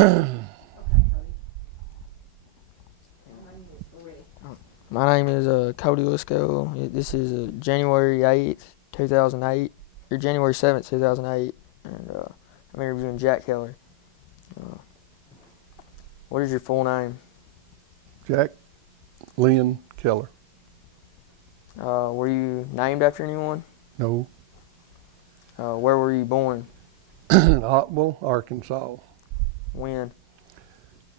My name is Cody Lisco. This is January 8th, 2008, or January 7th, 2008, and I'm interviewing Jack Keller. What is your full name? Jack Lynn Keller. Were you named after anyone? No. Where were you born? Otwell, Arkansas. When?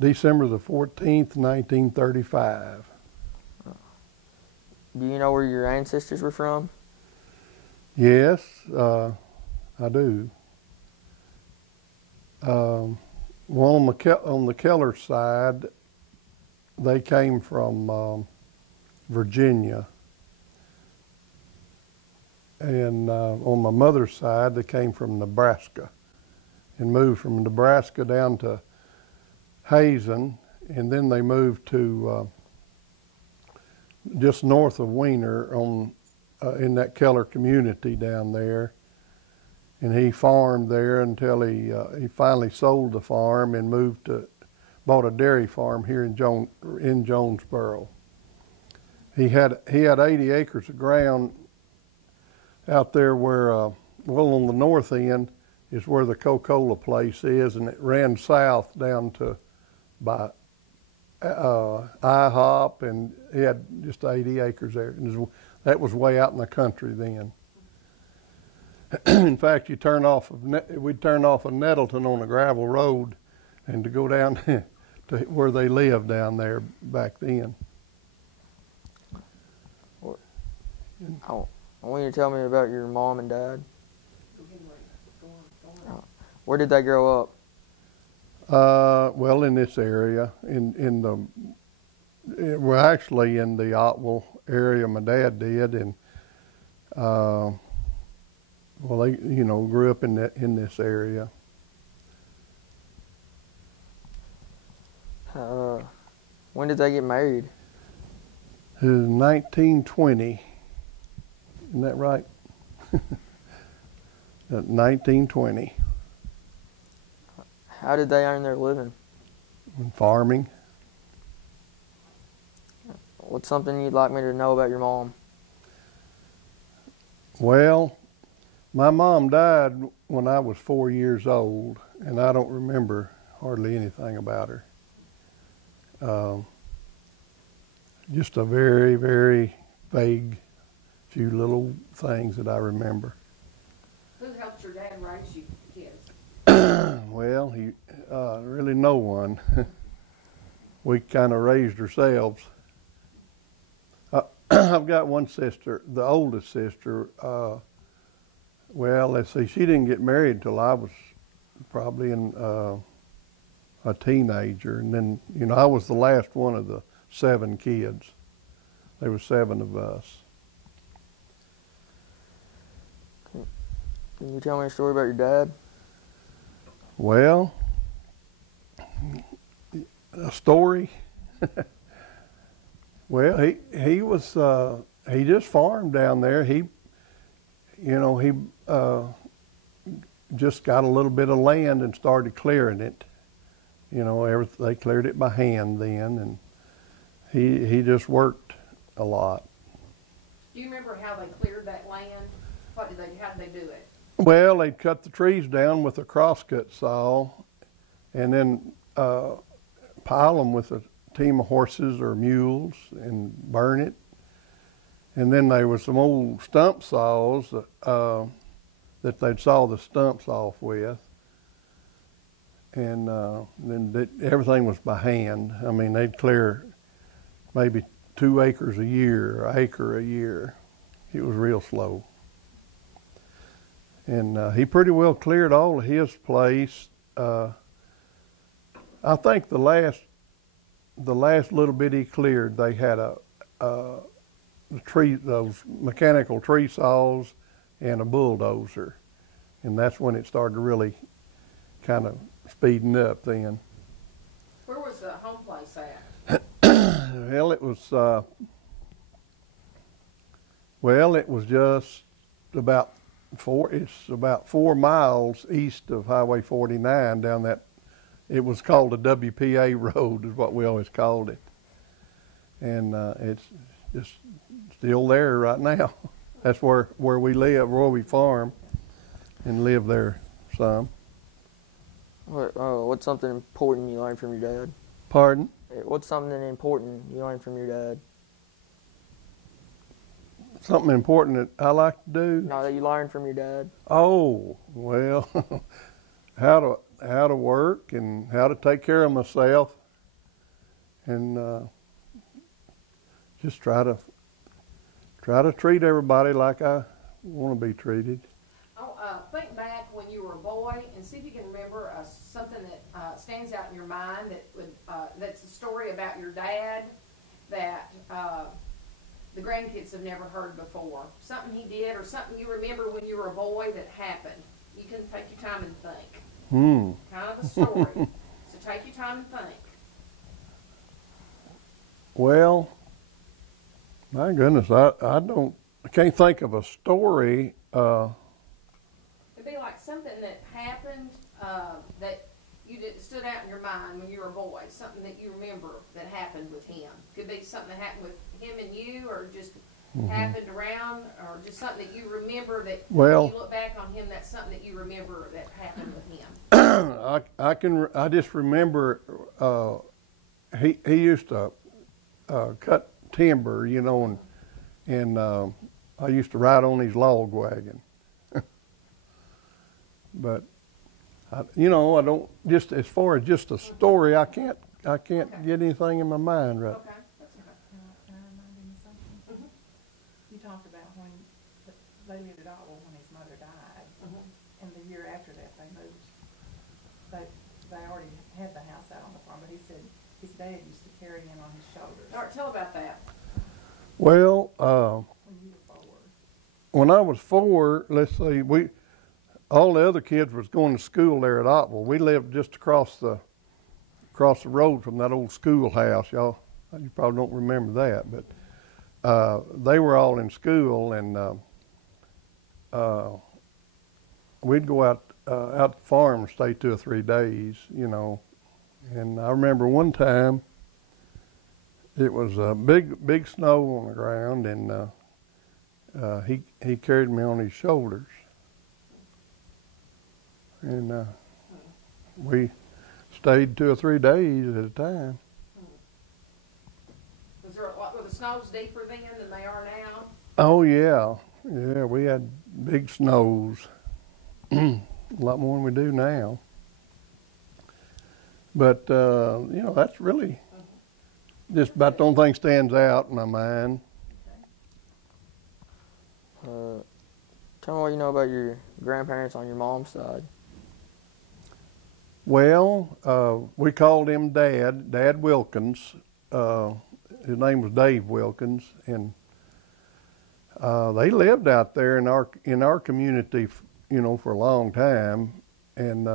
December the 14th, 1935. Do you know where your ancestors were from? Yes, I do. Well, on the Keller side, they came from Virginia. And on my mother's side, they came from Nebraska and moved from Nebraska down to Hazen, and then they moved to just north of Wiener in that Keller community down there. And he farmed there until he finally sold the farm and bought a dairy farm here in Jonesboro. He had 80 acres of ground out there where, well, on the north end is where the Coca-Cola place is, and it ran south down to by IHOP, and he had just 80 acres there. And that was way out in the country then. In fact, we'd turn off of Nettleton on a gravel road, and to go down to where they lived down there back then. I want you to tell me about your mom and dad. Where did they grow up? Well, in this area, we're actually in the Otwell area. My dad did, and well, they grew up in this area. When did they get married? It was 1920. Isn't that right? 1920. How did they earn their living? Farming. What's something you'd like me to know about your mom? Well, my mom died when I was 4 years old, and I don't remember hardly anything about her. Just a very, very vague few little things that I remember. Who helped your dad raise you kids? Well, he really no one. We kind of raised ourselves. I've got one sister, the oldest sister. Well, let's see, she didn't get married till I was probably a teenager, and then I was the last one of the 7 kids. There were 7 of us. Can you tell me a story about your dad? Well, a story. Well, he was he just farmed down there. He just got a little bit of land and started clearing it. They cleared it by hand then, and he just worked a lot. Do you remember how they cleared that land? How did they do it? Well, they'd cut the trees down with a crosscut saw, and then pile them with a team of horses or mules and burn it. And then there was some old stump saws that they'd saw the stumps off with. And then everything was by hand. I mean, they'd clear maybe 2 acres a year, or an acre a year. It was real slow. And he pretty well cleared all of his place. I think the last little bit he cleared, they had those mechanical tree saws and a bulldozer, and that's when it started really kind of speeding up then. Where was the home place at? Well, it was just about 4 miles east of Highway 49 down that it was called the WPA Road, is what we always called it. And it's just still there right now. That's where we live, where we farm, and live there some. What's something important you learned from your dad? Pardon? What's something important you learned from your dad? Something important that I like to do? No, that you learned from your dad. Oh, well, how to work and how to take care of myself, and just try to treat everybody like I want to be treated. Think back when you were a boy and see if you can remember something that stands out in your mind that's a story about your dad that the grandkids have never heard before. Something he did or something you remember when you were a boy that happened. You can take your time and think. Kind of a story. So take your time and think. Well, my goodness, I can't think of a story. It'd be like something that happened that stood out in your mind when you were a boy. Something that you remember that happened with him. Could be something that happened with him and you, or just happened around, or just something that you remember that when you look back on him, that's something that you remember that happened with him. I just remember he used to cut timber, you know, and I used to ride on his log wagon. But I don't, just as far as just a story, I can't get anything in my mind right. Okay, that's okay. Can I remind him of something? You talked about when they lived at Otwell when his mother died, and the year after that they moved. They already had the house out on the farm, but he said his dad used to carry him on his shoulders. All right, tell about that. Well, When you were 4. when I was 4, let's see, all the other kids was going to school there at Otwell. We lived just across the road from that old schoolhouse. You probably don't remember that, but they were all in school, and we'd go out to the farm and stay 2 or 3 days, you know. And I remember one time it was a big snow on the ground, and he carried me on his shoulders. And we stayed 2 or 3 days at a time. Were the snows deeper then than they are now? Oh yeah, we had big snows, a lot more than we do now. But that's really just about the only thing stands out in my mind. Tell me what you know about your grandparents on your mom's side. Well, we called him Dad Wilkins. His name was Dave Wilkins, and they lived out there in our community, for a long time. And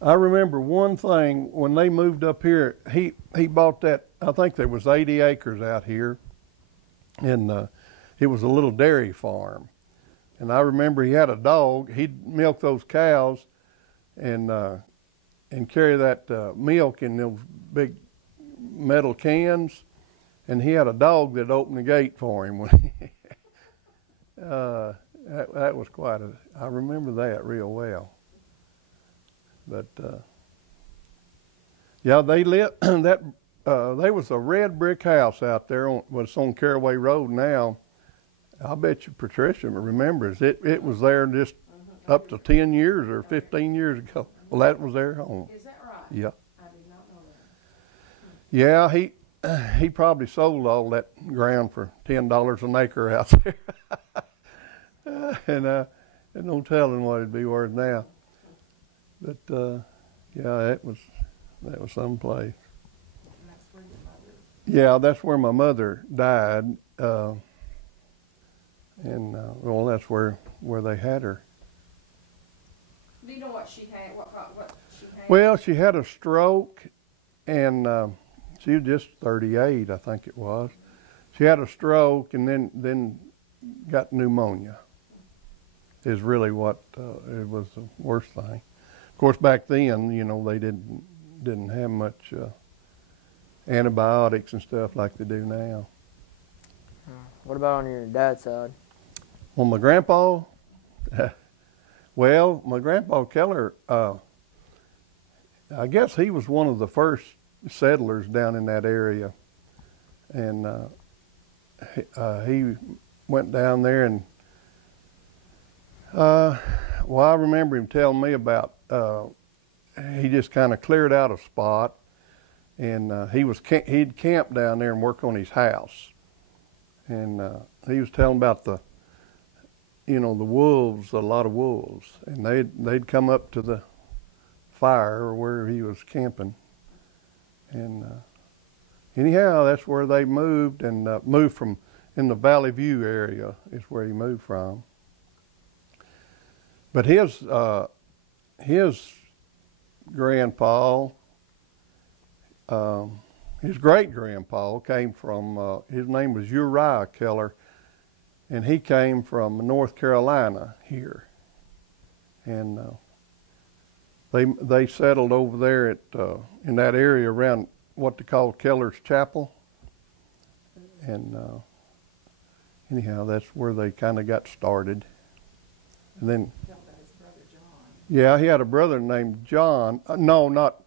I remember one thing when they moved up here. He bought that. I think there was 80 acres out here, and it was a little dairy farm. And I remember he had a dog. He'd milk those cows, and carry that milk in those big metal cans. And he had a dog that opened the gate for him. That was I remember that real well. But they lived that. There was a red brick house out there was on Caraway Road now. I bet you Patricia remembers it. It was there just up to 10 years or 15 years ago. Well, that was their home. Is that right? Yeah. I did not know that. Yeah, he probably sold all that ground for $10 an acre out there. And no telling what it'd be worth now. But that was some place. And that's where your mother. Yeah, that's where my mother died, and that's where they had her. Do you know what she had? What she had? Well, she had a stroke, and she was just 38, I think it was. she had a stroke and then got pneumonia. Is really what it was the worst thing. Of course, back then, you know, they didn't have much antibiotics and stuff like they do now. What about on your dad's side? Well, my grandpa, well, my grandpa Keller, I guess he was one of the first settlers down in that area, and he went down there and well, I remember him telling me about he just kind of cleared out a spot, and he'd camp down there and work on his house, and he was telling about the wolves, a lot of wolves, and they'd come up to the fire where he was camping, and anyhow, that's where they moved, and moved from in the Valley View area is where he moved from. But his grandpa, his great grandpa came from, his name was Uriah Keller, and he came from North Carolina here, and they settled over there at in that area around what they call Keller's Chapel, and anyhow, that's where they kind of got started, and then. Yeah, he had a brother named John. No, not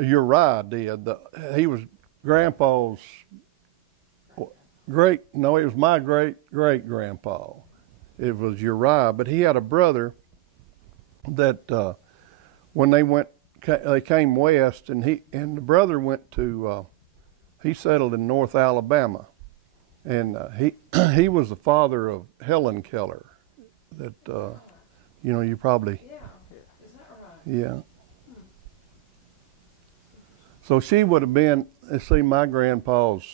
Uriah did. He was Grandpa's no, it was my great-great-grandpa. It was Uriah, but he had a brother that when they came west, and the brother went to, he settled in North Alabama, and he was the father of Helen Keller that, you probably. Yeah. So she would have been, let's see, my grandpa's,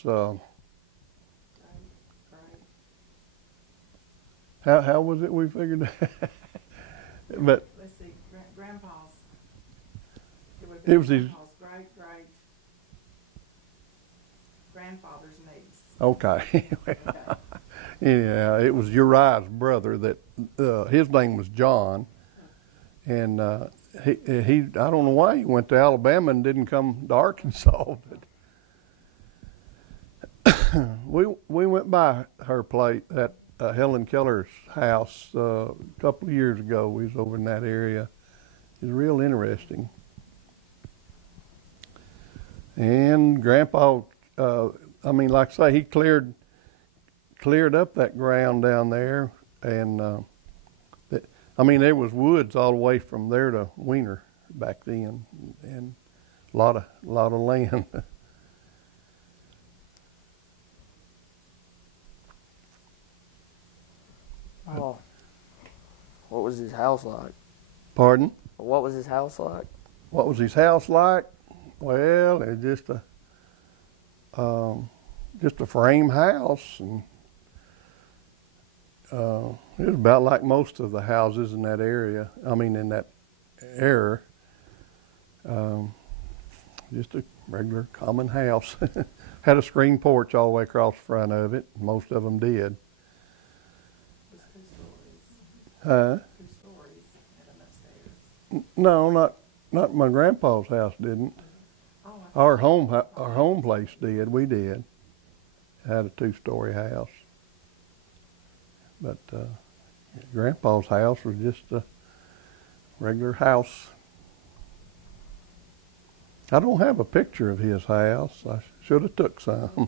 how was it we figured that? But let's see, grandpa's, it was his great grandfather's niece. Okay. Yeah, it was Uriah's brother that, his name was John, and he I don't know why he went to Alabama and didn't come to Arkansas, but we went by her place at Helen Keller's house a couple of years ago. We was over in that area. It was real interesting. And Grandpa, I mean, like I say, he cleared up that ground down there, and I mean, there was woods all the way from there to Wiener back then, and a lot of land. Oh, what was his house like? Pardon? What was his house like? What was his house like? Well, it was just a frame house, and it was about like most of the houses in that area. I mean, in that era, just a regular common house. Had a screen porch all the way across the front of it. Most of them did. It was 2 stories. Huh? 2 stories and an upstairs. No, not my grandpa's house didn't. Oh, Our home place did. We did. Had a 2-story house. But Grandpa's house was just a regular house. I don't have a picture of his house. I should have took some.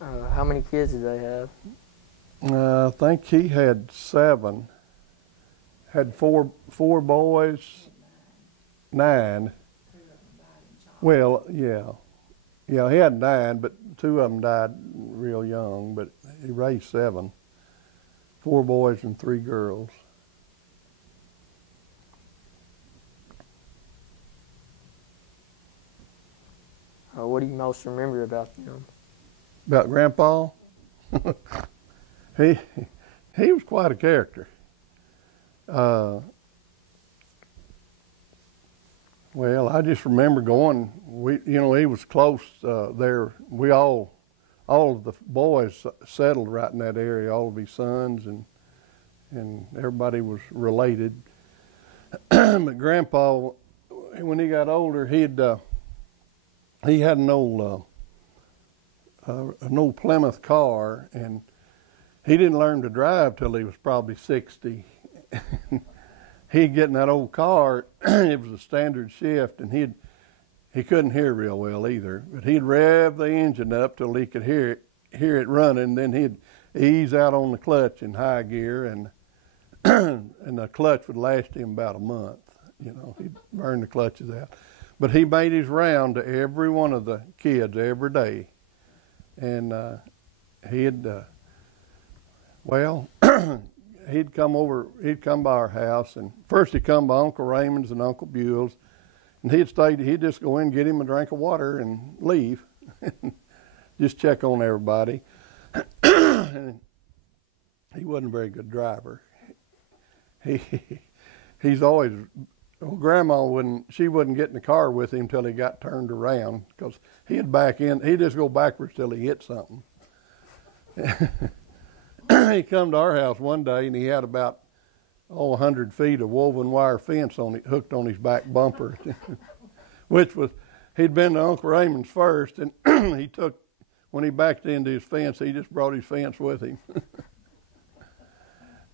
How many kids did they have? I think he had 7. Had four boys, 9. Well, yeah. Yeah, he had 9, but 2 of them died real young, but he raised 7. 4 boys and 3 girls. What do you most remember about them? About Grandpa? he was quite a character. Well, I just remember going he was close there. All of the boys settled right in that area. All of his sons and everybody was related. But Grandpa, when he got older, he had an old Plymouth car, and he didn't learn to drive till he was probably 60. He'd get in that old car. It was a standard shift, and he couldn't hear real well either. But he'd rev the engine up till he could hear it running. Then he'd ease out on the clutch in high gear, and and the clutch would last him about a month. He'd burn the clutches out. But he made his round to every one of the kids every day, and he'd come by our house, and first he'd come by Uncle Raymond's and Uncle Buell's, and he'd just go in and get him a drink of water and leave, just check on everybody. And he wasn't a very good driver. He's always, Grandma wouldn't get in the car with him till he got turned around, because he'd just go backwards till he hit something. He come to our house one day, and he had about 100 feet of woven wire fence hooked on his back bumper, which was, he'd been to Uncle Raymond's first, and when he backed into his fence, he just brought his fence with him.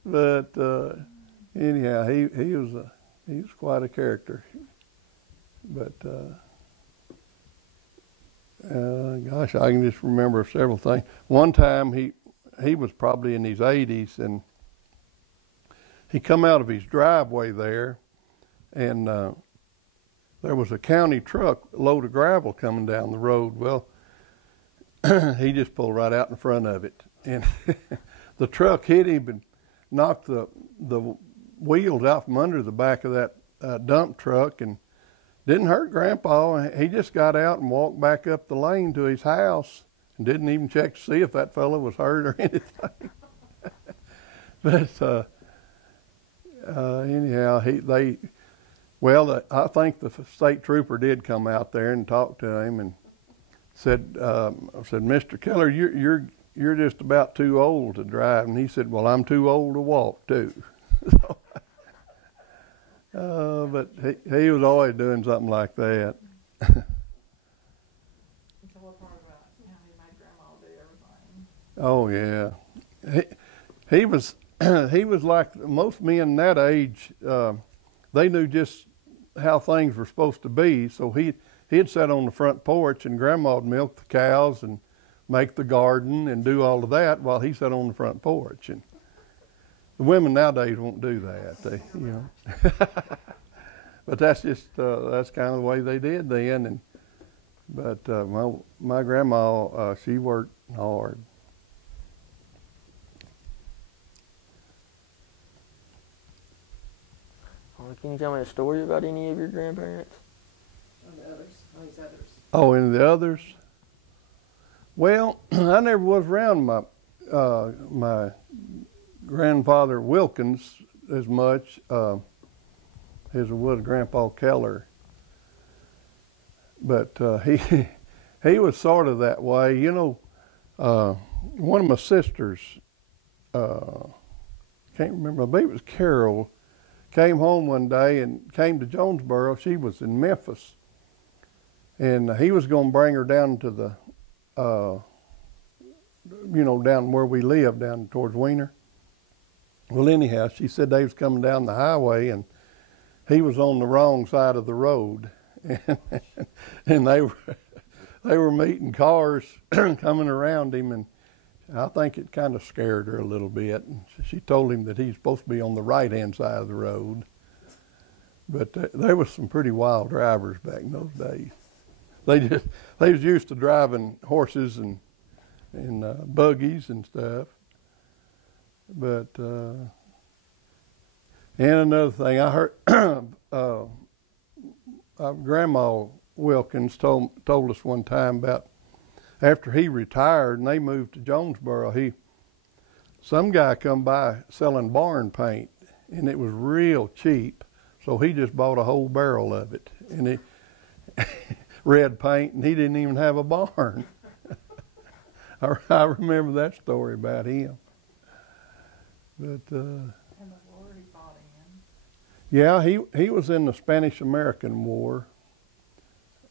But anyhow, he was quite a character. But gosh, I can just remember several things. One time he was probably in his 80s, and he come out of his driveway there, and there was a county truck load of gravel coming down the road. Well, he just pulled right out in front of it, and the truck hit him and knocked the wheels out from under the back of that dump truck, and didn't hurt Grandpa. He just got out and walked back up the lane to his house and didn't even check to see if that fellow was hurt or anything. But anyhow, I think the state trooper did come out there and talk to him and said, Mr. Keller, you're just about too old to drive. And he said, well, I'm too old to walk too. But he was always doing something like that. It's all a part about how he made Grandma do everything. Oh yeah, he was like most men that age. They knew just how things were supposed to be. So he'd sit on the front porch, and Grandma would milk the cows and make the garden and do all of that while he sat on the front porch. And the women nowadays won't do that. But that's just that's kind of the way they did then. But my grandma, she worked hard. Can you tell me a story about any of your grandparents? And the others, all these others. Oh, and the others? Well, I never was around my grandfather Wilkins as much as I was Grandpa Keller. But he was sort of that way. One of my sisters, can't remember, I believe it was Carol, came home one day and came to Jonesboro. She was in Memphis. And he was going to bring her down to the, down where we live, down towards Wiener. Well, anyhow, she said they was coming down the highway, and he was on the wrong side of the road. And they were meeting cars coming around him, and I think it kind of scared her a little bit. And she told him that he's supposed to be on the right-hand side of the road. But there was some pretty wild drivers back in those days. They was used to driving horses and buggies and stuff. But and another thing I heard, Grandma Wilkins told us one time about after he retired and they moved to Jonesboro. Some guy come by selling barn paint, and it was real cheap, so he just bought a whole barrel of it. And red paint, and he didn't even have a barn. I remember that story about him. But And the war he fought in. yeah, he was in the Spanish-American War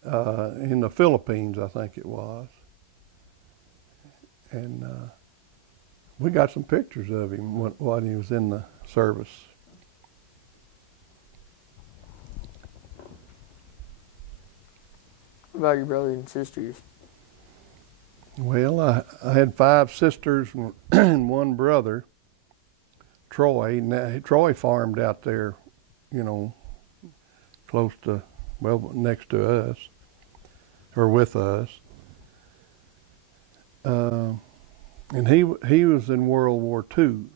in the Philippines, I think it was. And we got some pictures of him while he was in the service. What about your brothers and sisters? Well, I had 5 sisters and 1 brother, Troy. Now, Troy farmed out there, you know, close to, well, next to us, or with us. And he was in World War II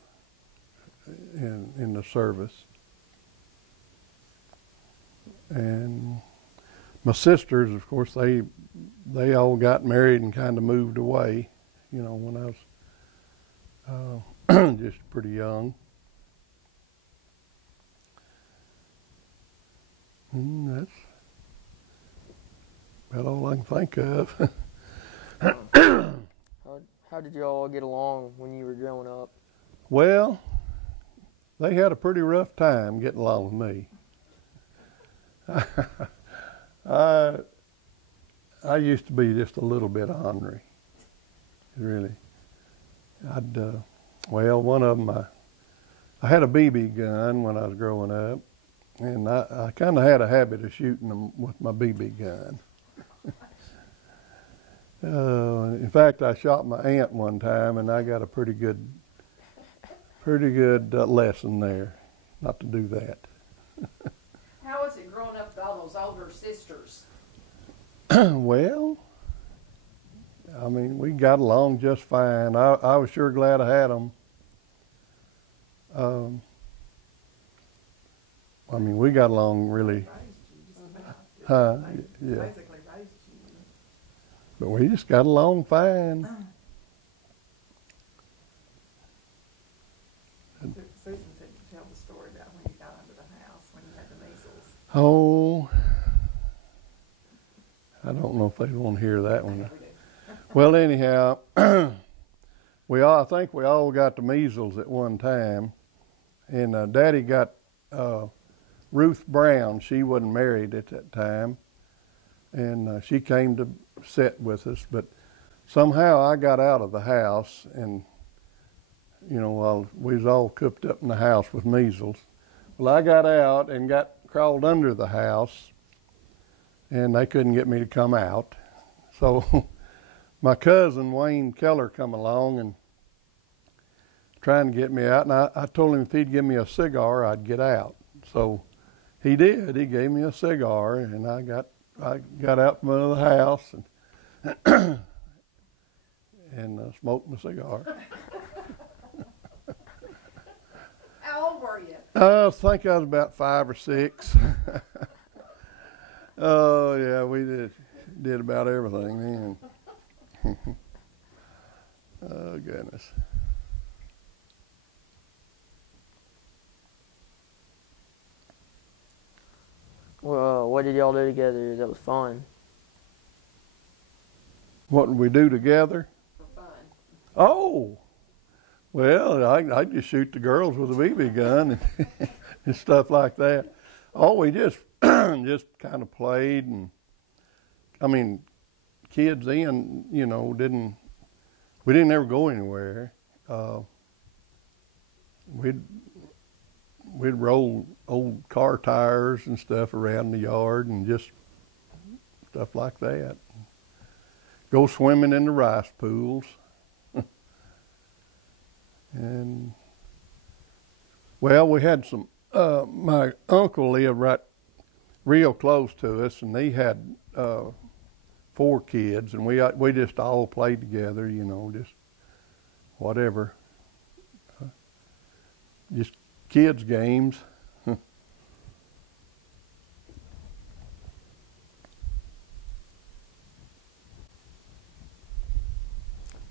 in the service. And my sisters, of course, they all got married and kind of moved away, you know, when I was just pretty young. And that's about all I can think of. How did you all get along when you were growing up? Well, they had a pretty rough time getting along with me. I used to be just a little bit ornery, really. Well, one of them, I had a BB gun when I was growing up, and I kind of had a habit of shooting them with my BB gun. In fact, I shot my aunt one time, and I got a pretty good lesson there, not to do that. How was it growing up with all those older sisters? Well, I mean, we got along just fine. I was sure glad I had them. I mean, we got along really. Yeah. Basically raised you. But we just got along fine. Susan said to tell the story about when you got under the house, when you had the measles. Oh, I don't know if they want to hear that one. Well, anyhow, I think we all got the measles at one time, and Daddy got Ruth Brown. She wasn't married at that time, and she came to sit with us. But somehow I got out of the house, and you know, while we was all cooped up in the house with measles, well, I got out and crawled under the house, and they couldn't get me to come out. So my cousin Wayne Keller come along and trying to get me out, and I told him if he'd give me a cigar, I'd get out. So he did. He gave me a cigar, and I got out from under the house and smoked my cigar. How old were you? I think I was about 5 or 6. Oh yeah, we did about everything then. Oh goodness. Well, what did y'all do together that was fun? What did we do together? For fun. Oh, well, I just shoot the girls with a BB gun and stuff like that. Oh, we just kind of played, and I mean, kids then, you know, we didn't ever go anywhere. We'd roll old car tires and stuff around the yard and just stuff like that. Go swimming in the rice pools. And, well, we had some, my uncle lived real close to us, and he had 4 kids, and we just all played together, you know, just whatever. Just kids' games.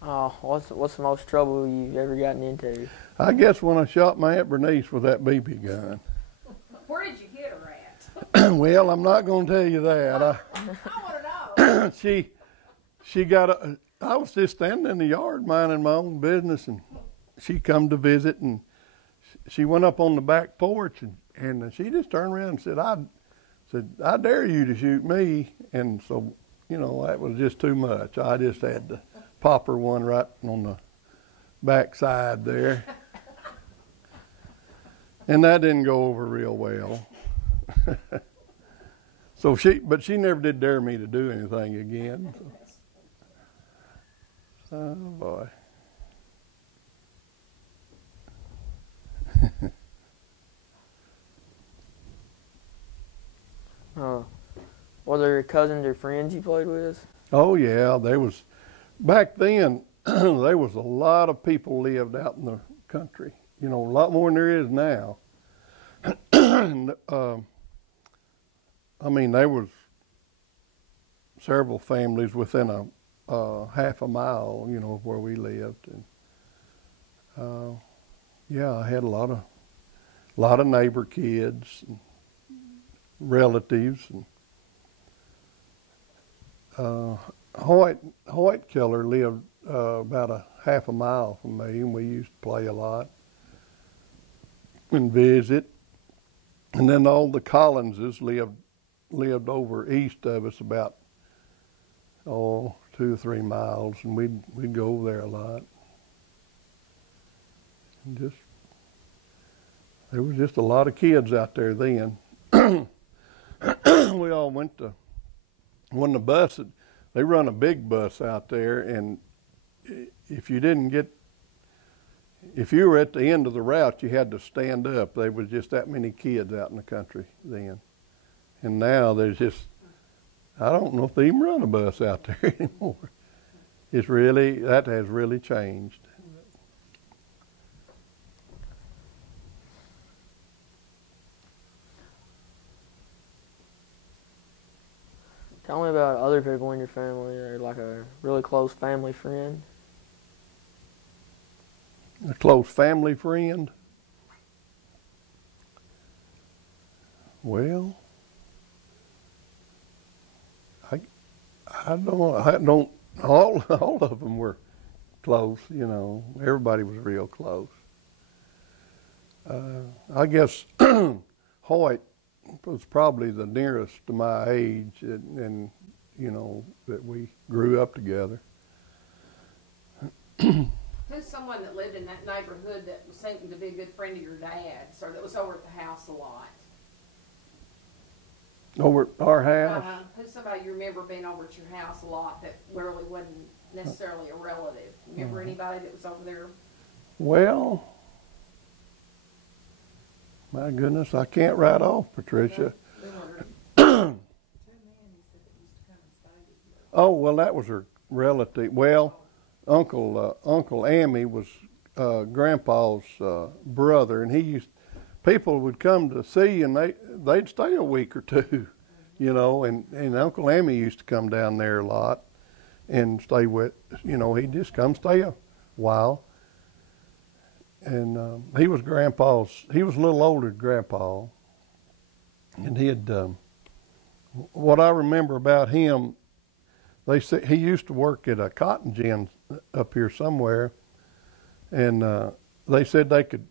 Oh, what's the most trouble you've ever gotten into? I guess when I shot my Aunt Bernice with that BB gun. Where did you hit her at? Well, I'm not going to tell you that. I want to know. she got I was just standing in the yard minding my own business, and she come to visit, and she went up on the back porch, and she just turned around and said, I dare you to shoot me. And so, that was just too much. I just had to pop her one right on the back side there. And that didn't go over real well. But she never did dare me to do anything again. So. Oh boy. Were there cousins or friends you played with? Oh yeah, back then there was a lot of people lived out in the country. A lot more than there is now. And, there was several families within a half a mile, of where we lived. And I had a lot of neighbor kids and relatives. And Hoyt Keller lived about a half a mile from me, and we used to play a lot and visit. And then all the Collinses lived over east of us about 2 or 3 miles, and we'd go over there a lot. And there was just a lot of kids out there then. We all went to the bus. They run a big bus out there, and if you were at the end of the route, you had to stand up. There was just that many kids out in the country then. And now there's I don't know if they even run a bus out there anymore. That has really changed. Tell me about other people in your family, or like a really close family friend. A close family friend? Well, I don't. All of them were close. Everybody was real close. I guess Hoyt was probably the nearest to my age, and that we grew up together. Who's someone that lived in that neighborhood that was seeming to be a good friend of your dad's, or that was over at the house a lot? Over at our house? Who's somebody you remember being over at your house a lot that really wasn't necessarily a relative? Remember anybody that was over there? Well, my goodness, I can't write off, Patricia. Oh, well, that was her relative. Well, Uncle Ammy was Grandpa's brother, and people would come to see, and they'd stay a week or two, and Uncle Ammy used to come down there a lot and stay with, he'd just come stay a while. And he was a little older than Grandpa, and what I remember about him, they said he used to work at a cotton gin up here somewhere, and they said they could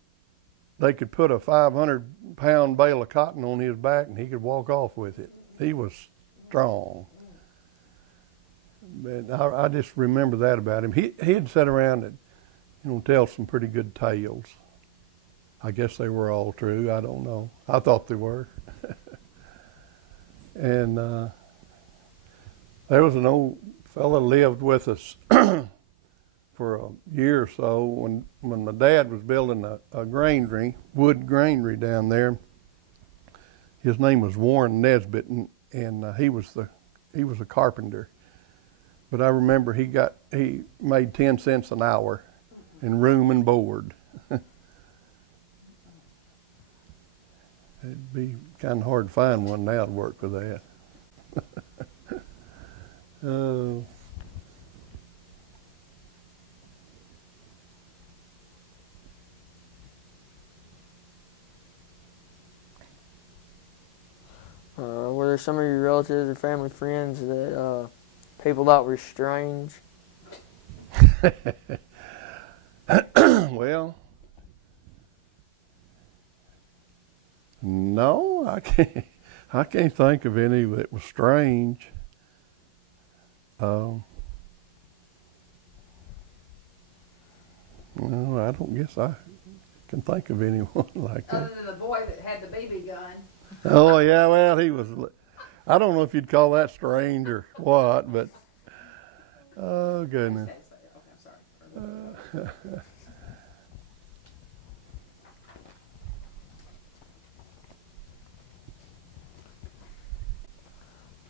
put a 500-pound bale of cotton on his back and he could walk off with it. He was strong. And I just remember that about him. He'd sit around and tell some pretty good tales. I guess they were all true. I don't know. I thought they were. And there was an old fella lived with us for a year or so when my dad was building a wood granary down there. His name was Warren Nesbitt, and he was a carpenter. But I remember he made 10 cents an hour in room and board. It'd be kind of hard to find one now to work with that. Were there some of your relatives or family friends that people that were strange? Well, no, I can't. I can't think of any that was strange. No, I don't guess I can think of anyone like that. Other than the boy that had the BB gun. Oh yeah, well he was. I don't know if you'd call that strange or what, but oh goodness. Okay, I'm sorry.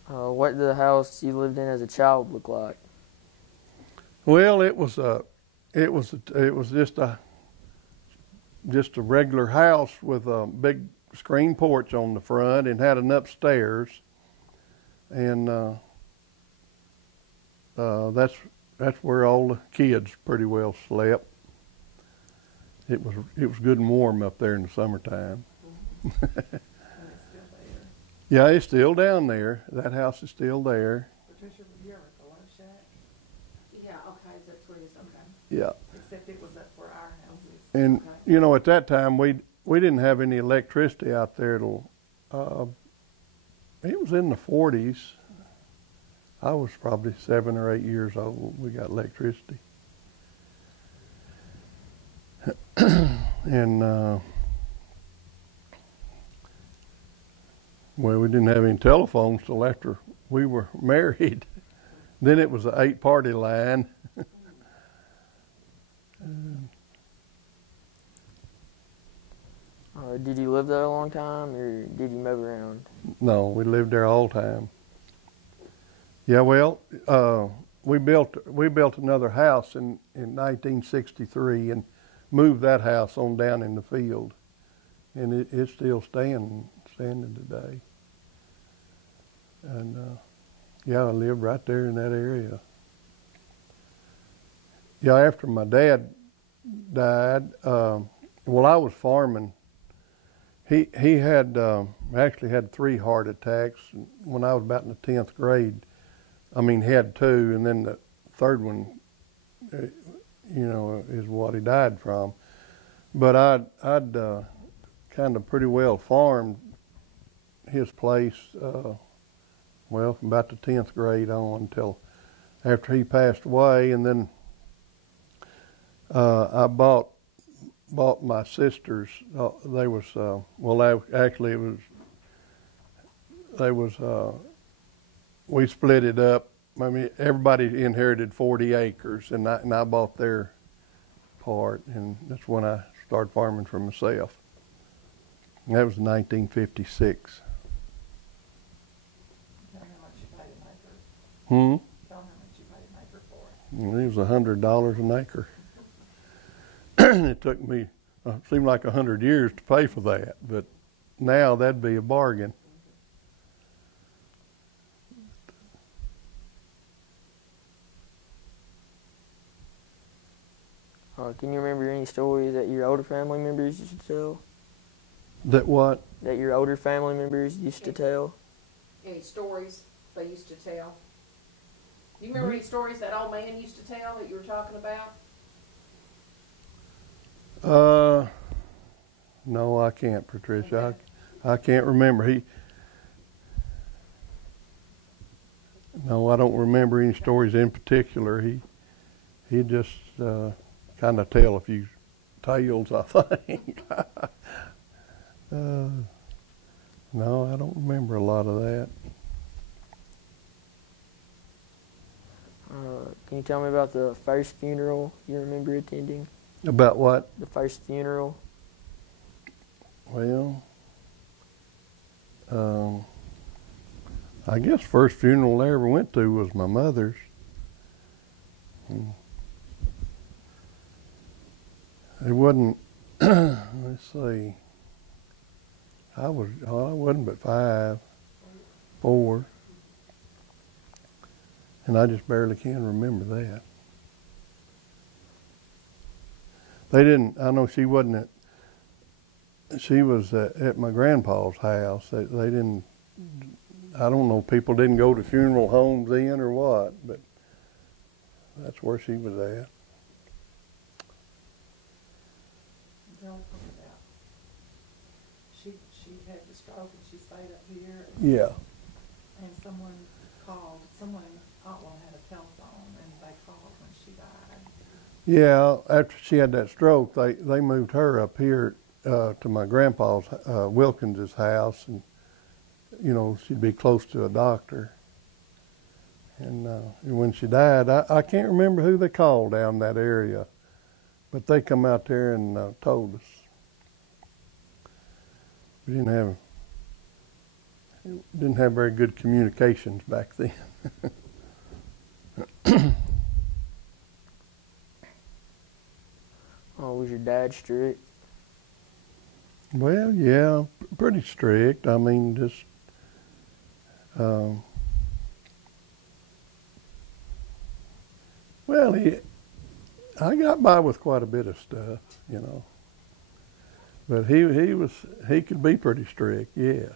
What did the house you lived in as a child look like? Well, it was just a regular house with a big screen porch on the front and had an upstairs, and that's where all the kids pretty well slept. It was good and warm up there in the summertime. And it's still there. Yeah, it's still down there. That house is still there. Patricia, were you ever at the Love Shack? Yeah, okay, that's where it is, okay. Yeah, Except it was up where our house is. and Okay. you know, at that time we didn't have any electricity out there till it was in the 40s. I was probably 7 or 8 years old when we got electricity. And well, we didn't have any telephones till after we were married. Then it was an 8-party line. Did you live there a long time, or did you move around? No, we lived there all the time. Yeah, well, we built another house in 1963 and moved that house on down in the field, and it's still standing today. And yeah, I lived right there in that area. Yeah, after my dad died, well, I was farming. He had actually had 3 heart attacks when I was about in the 10th grade. I mean, he had 2, and then the third one, you know, is what he died from. But I'd kind of pretty well farmed his place, well, from about the 10th grade on until after he passed away, and then I bought my sisters. They was well, actually we split it up. I mean, everybody inherited 40 acres, and I bought their part, and that's when I started farming for myself. And that was 1956. Tell me how much you paid an acre. Hmm. Tell me how much you paid an acre for it. It was $100 an acre. It took me, seemed like 100 years to pay for that, but now that'd be a bargain. Can you remember any stories that your older family members used to tell? That what? That your older family members used to tell? Any stories they used to tell? Do you remember any stories that old man used to tell that you were talking about? No, I can't, Patricia. Okay. I can't remember. No, I don't remember any stories in particular. He just kind of tell a few tales, I think. No, I don't remember a lot of that. Can you tell me about the first funeral you remember attending? About what? The first funeral? Well, I guess first funeral I ever went to was my mother's. It wasn't, let's see, I wasn't but 5, 4, and I just barely can remember that. They didn't, I know she wasn't she was at my grandpa's house. They didn't, I don't know, people didn't go to funeral homes then or what, but that's where she was at. Girl talked about, she had the stroke and she stayed up here. Yeah. And someone in Otwell had a telephone and they called when she died. Yeah, after she had that stroke, they moved her up here to my grandpa's, Wilkins's house, and, you know, she'd be close to a doctor. And when she died, I can't remember who they called down that area, but they come out there and told us. We didn't have very good communications back then. Oh, was your dad strict? Well, yeah, pretty strict. I mean, just well, I got by with quite a bit of stuff, you know. But he could be pretty strict, yes.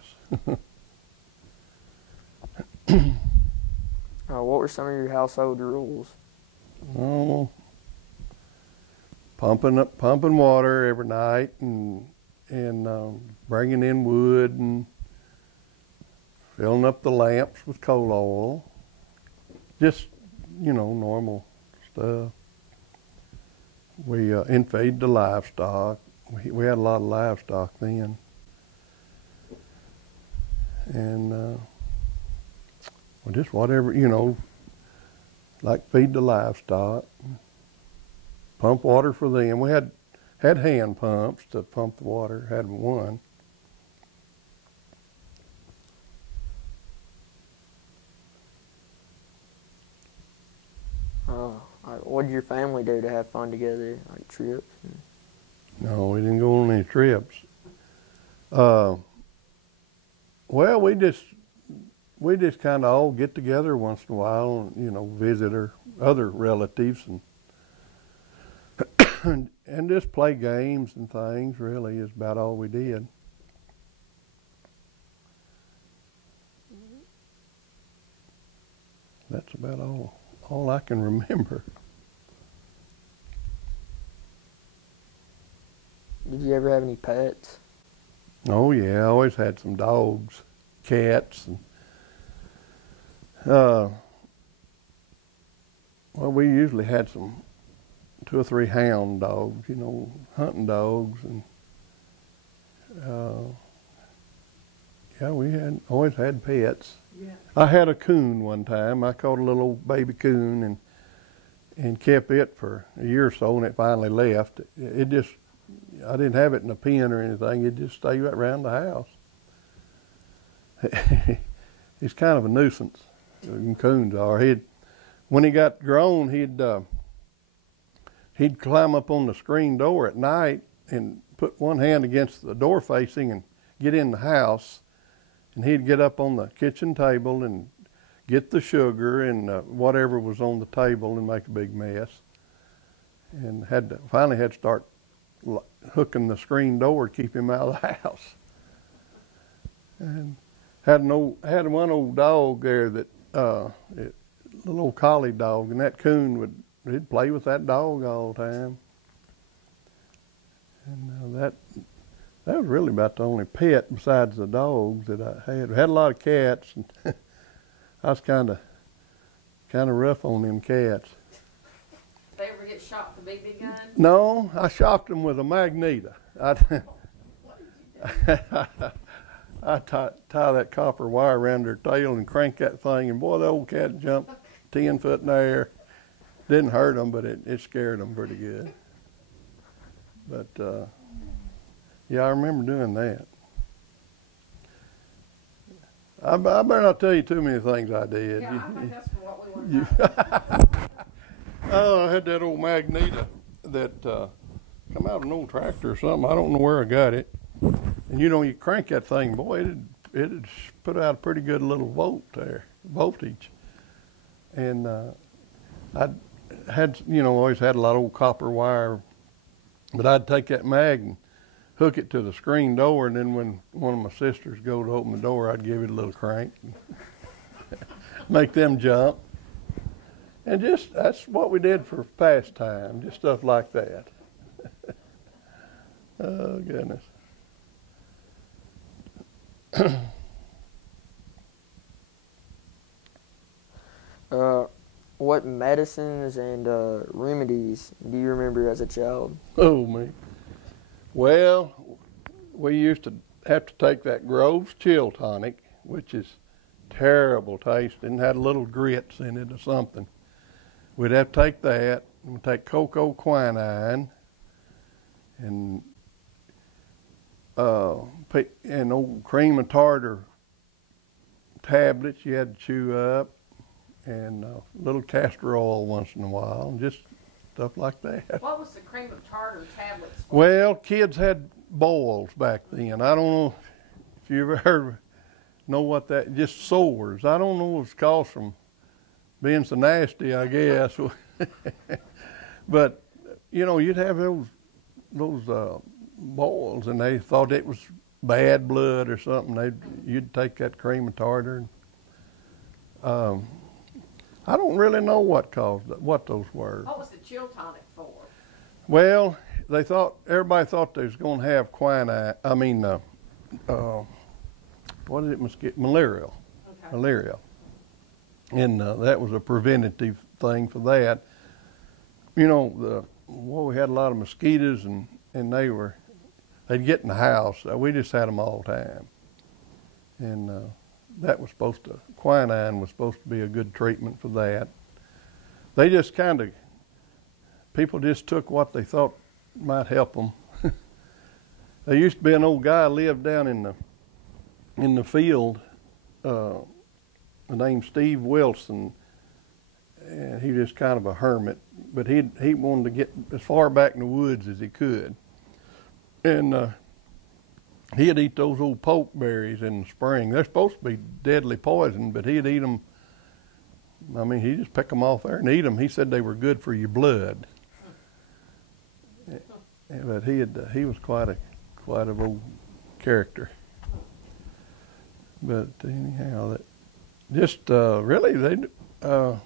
What were some of your household rules? Oh, pumping water every night, and bringing in wood and filling up the lamps with coal oil. Just, you know, normal stuff. We infeed the livestock. We had a lot of livestock then. And well, just whatever, you know, like feed the livestock, pump water for them. We had hand pumps to pump the water, had one. What did your family do to have fun together, like trips? No, we didn't go on any trips. Well, we just kind of all get together once in a while, and, you know, visit our other relatives and and just play games and things. Really, is about all we did. That's about all I can remember. Did you ever have any pets? Oh yeah, I always had some dogs, cats, and well, we usually had 2 or 3 hound dogs, you know, hunting dogs, and yeah, we always had pets. Yeah. I had a coon one time. I caught a little old baby coon and kept it for a year or so, and it finally left. I didn't have it in a pen or anything. It just stayed right around the house. He's kind of a nuisance. Coons are. When he got grown, he'd climb up on the screen door at night and put one hand against the door facing and get in the house. And he'd get up on the kitchen table and get the sugar and whatever was on the table and make a big mess. And finally had to start hooking the screen door to keep him out of the house. And had one old dog there that little old collie dog, and that coon he'd play with that dog all the time. And that was really about the only pet besides the dogs that I had. I had a lot of cats, and I was kind of rough on them cats. They ever get shot with a BB gun? No, I shocked them with a Magneta. I tie that copper wire around their tail and crank that thing, and boy, the old cat jumped 10 foot in the air. Didn't hurt them, but it scared them pretty good. But yeah, I remember doing that. I better not tell you too many things I did. Yeah, I think that's what we want to know. Oh, I had that old Magneta that come out of an old tractor or something. I don't know where I got it. And you know, you crank that thing, boy, it'd put out a pretty good little voltage. And I had, you know, always had a lot of old copper wire, but I'd take that mag and hook it to the screen door, and then when one of my sisters go to open the door, I'd give it a little crank, make them jump. And just, that's what we did for pastime, just stuff like that. Oh, goodness. What medicines and remedies do you remember as a child? Oh, me. Well, we used to have to take that Grove's chill tonic, which is terrible tasting, had little grits in it or something. We'd have to take that, and we'd take cocoa quinine, and old cream of tartar tablets you had to chew up, and a little castor oil once in a while, and just stuff like that. What was the cream of tartar tablets for? Well, kids had boils back then. I don't know if you ever heard, know what that, just sores. I don't know if it's caused from being so nasty, I guess. But, you know, you'd have those boils, and they thought it was bad blood or something. You'd take that cream of tartar. And, I don't really know what those were. What was the chill tonic for? Well, everybody thought they was going to have quinine. I mean, what did it get? Malarial. Okay. Malaria. And that was a preventative thing for that. You know, we had a lot of mosquitoes, and they'd get in the house. We just had them all the time. And that was quinine was supposed to be a good treatment for that. They just people just took what they thought might help them. There used to be an old guy lived down in the field, named Steve Wilson, and he was just kind of a hermit, but he wanted to get as far back in the woods as he could. And he'd eat those old pokeberries in the spring. They're supposed to be deadly poison, but he'd eat them. I mean, he'd just pick them off there and eat them. He said they were good for your blood. But he was quite a old character. But anyhow, really that was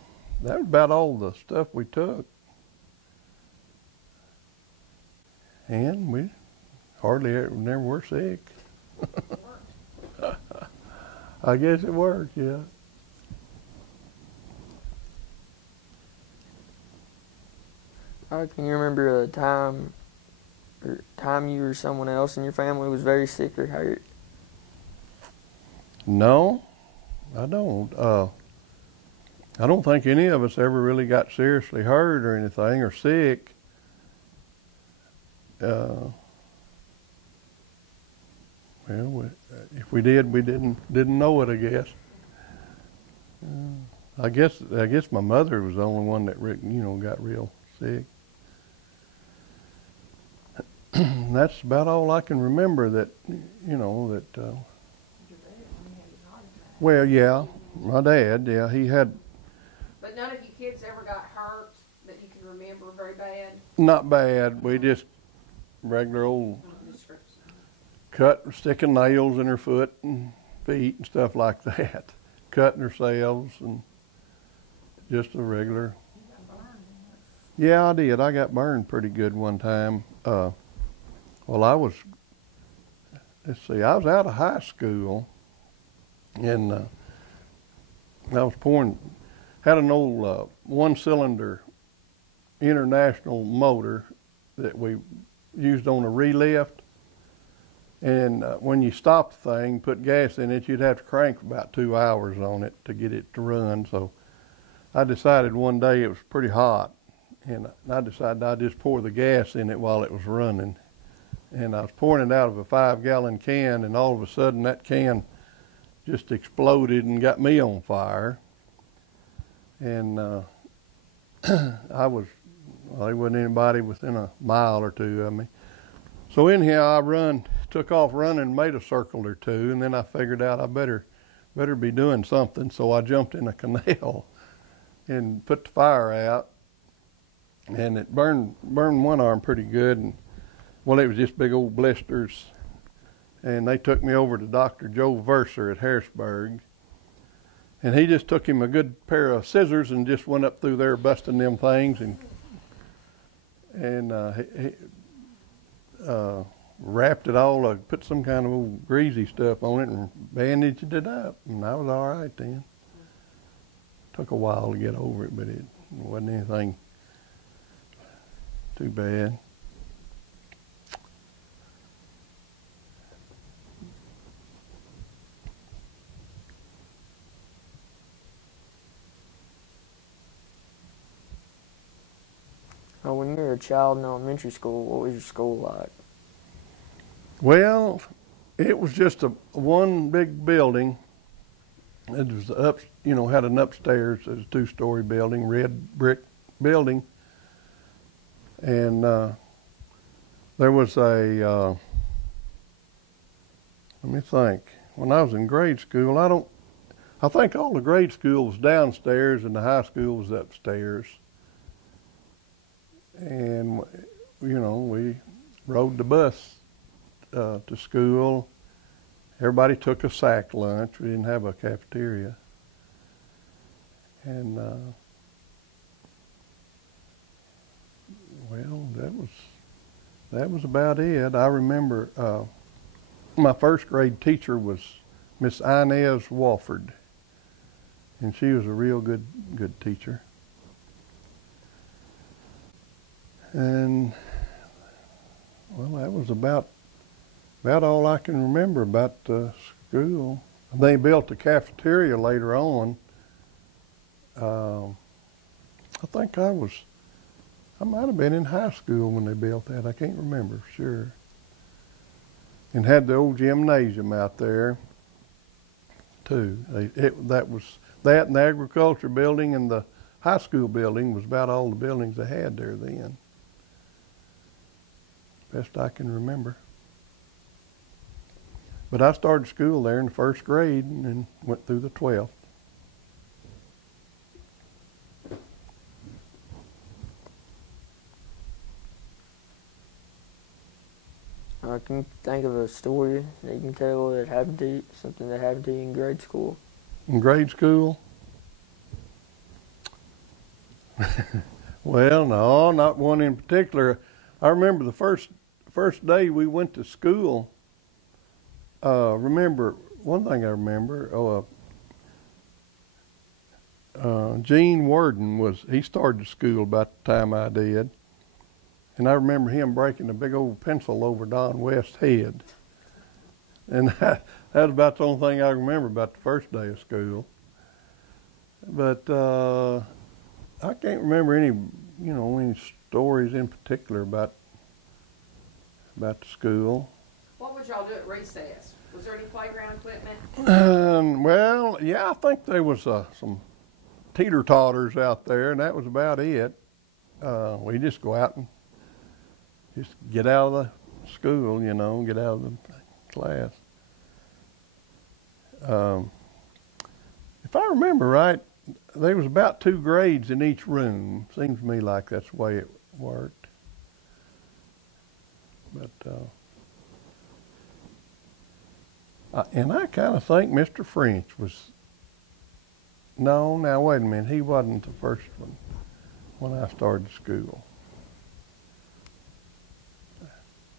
about all the stuff we took, and we never were sick. I guess it worked, yeah. Can you remember a time you or someone else in your family was very sick or hurt? No, I don't. I don't think any of us ever really got seriously hurt or anything or sick. Well, if we did, we didn't know it, I guess. I guess my mother was the only one that got real sick. That's about all I can remember that. Well, yeah, my dad, yeah, he had. But none of you kids ever got hurt that you can remember very bad? Not bad. We just regular old sticking nails in her foot and feet and stuff like that. Cutting ourselves and just a regular. Yeah, I did. I got burned pretty good one time. Well, I was out of high school, and I was had an old one-cylinder International motor that we used on a relift. And when you stopped the thing, put gas in it, you'd have to crank for about 2 hours on it to get it to run. So I decided one day it was pretty hot, and I decided I'd just pour the gas in it while it was running. And I was pouring it out of a 5-gallon can, and all of a sudden that can just exploded and got me on fire. And there wasn't anybody within a mile or two of me. So anyhow, I took off running, made a circle or two, and then I figured out I better be doing something. So I jumped in a canal and put the fire out, and it burned one arm pretty good. And well, it was just big old blisters. And they took me over to Dr. Joe Verser at Harrisburg. And he just took him a good pair of scissors and just went up through there busting them things. And he wrapped it all, put some kind of old greasy stuff on it and bandaged it up. And I was all right then. Took a while to get over it, but it wasn't anything too bad. When you were a child in elementary school, what was your school like? Well, it was just one big building. It was had an upstairs, it was a 2-story building, red brick building. And there was let me think, when I was in grade school, I think all the grade school was downstairs and the high school was upstairs. And, we rode the bus to school. Everybody took a sack lunch. We didn't have a cafeteria. And, well, that was about it. I remember my first grade teacher was Miss Inez Wofford. And she was a real good teacher. And, well, that was about all I can remember about the school. They built the cafeteria later on. I think I might have been in high school when they built that. I can't remember for sure. And had the old gymnasium out there, too. That and the agriculture building and the high school building was about all the buildings they had there then. Best I can remember. But I started school there in the 1st grade and then went through the 12th. Can you think of a story that you can tell that happened to you, something that happened to you in grade school? In grade school? Well, no, not one in particular. I remember the first day we went to school. One thing I remember. Gene Worden he started school about the time I did, and I remember him breaking a big old pencil over Don West's head, and that was about the only thing I remember about the first day of school. But I can't remember any stories in particular about the school. What would y'all do at recess? Was there any playground equipment? Well, yeah, I think there was some teeter-totters out there, and that was about it. We just go out and just get out of the school, get out of the class. If I remember right, there was about 2 grades in each room. Seems to me like that's the way it worked. But and I kind of think Mr. French was. No, now wait a minute. He wasn't the first one when I started school.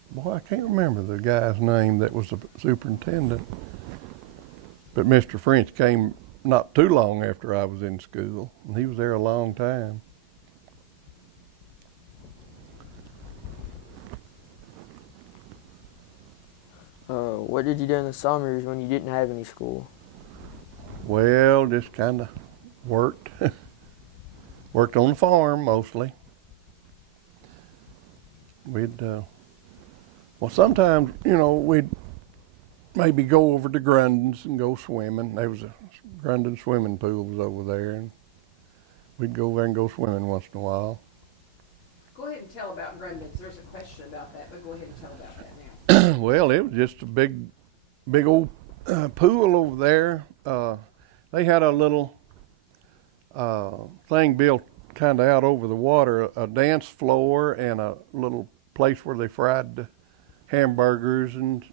Boy, I can't remember the guy's name that was the superintendent. But Mr. French came not too long after I was in school, and he was there a long time. What did you do in the summers when you didn't have any school? Well, just kind of worked. Worked on the farm mostly. Sometimes, we'd maybe go over to Grundon's and go swimming. There was a Grundon swimming pool was over there, and we'd go there and go swimming once in a while. Go ahead and tell about Grundon's. There's a question about that, but go ahead and tell about that now. Well, it was just a big old pool over there. They had a little thing built kind of out over the water, a dance floor and a little place where they fried hamburgers and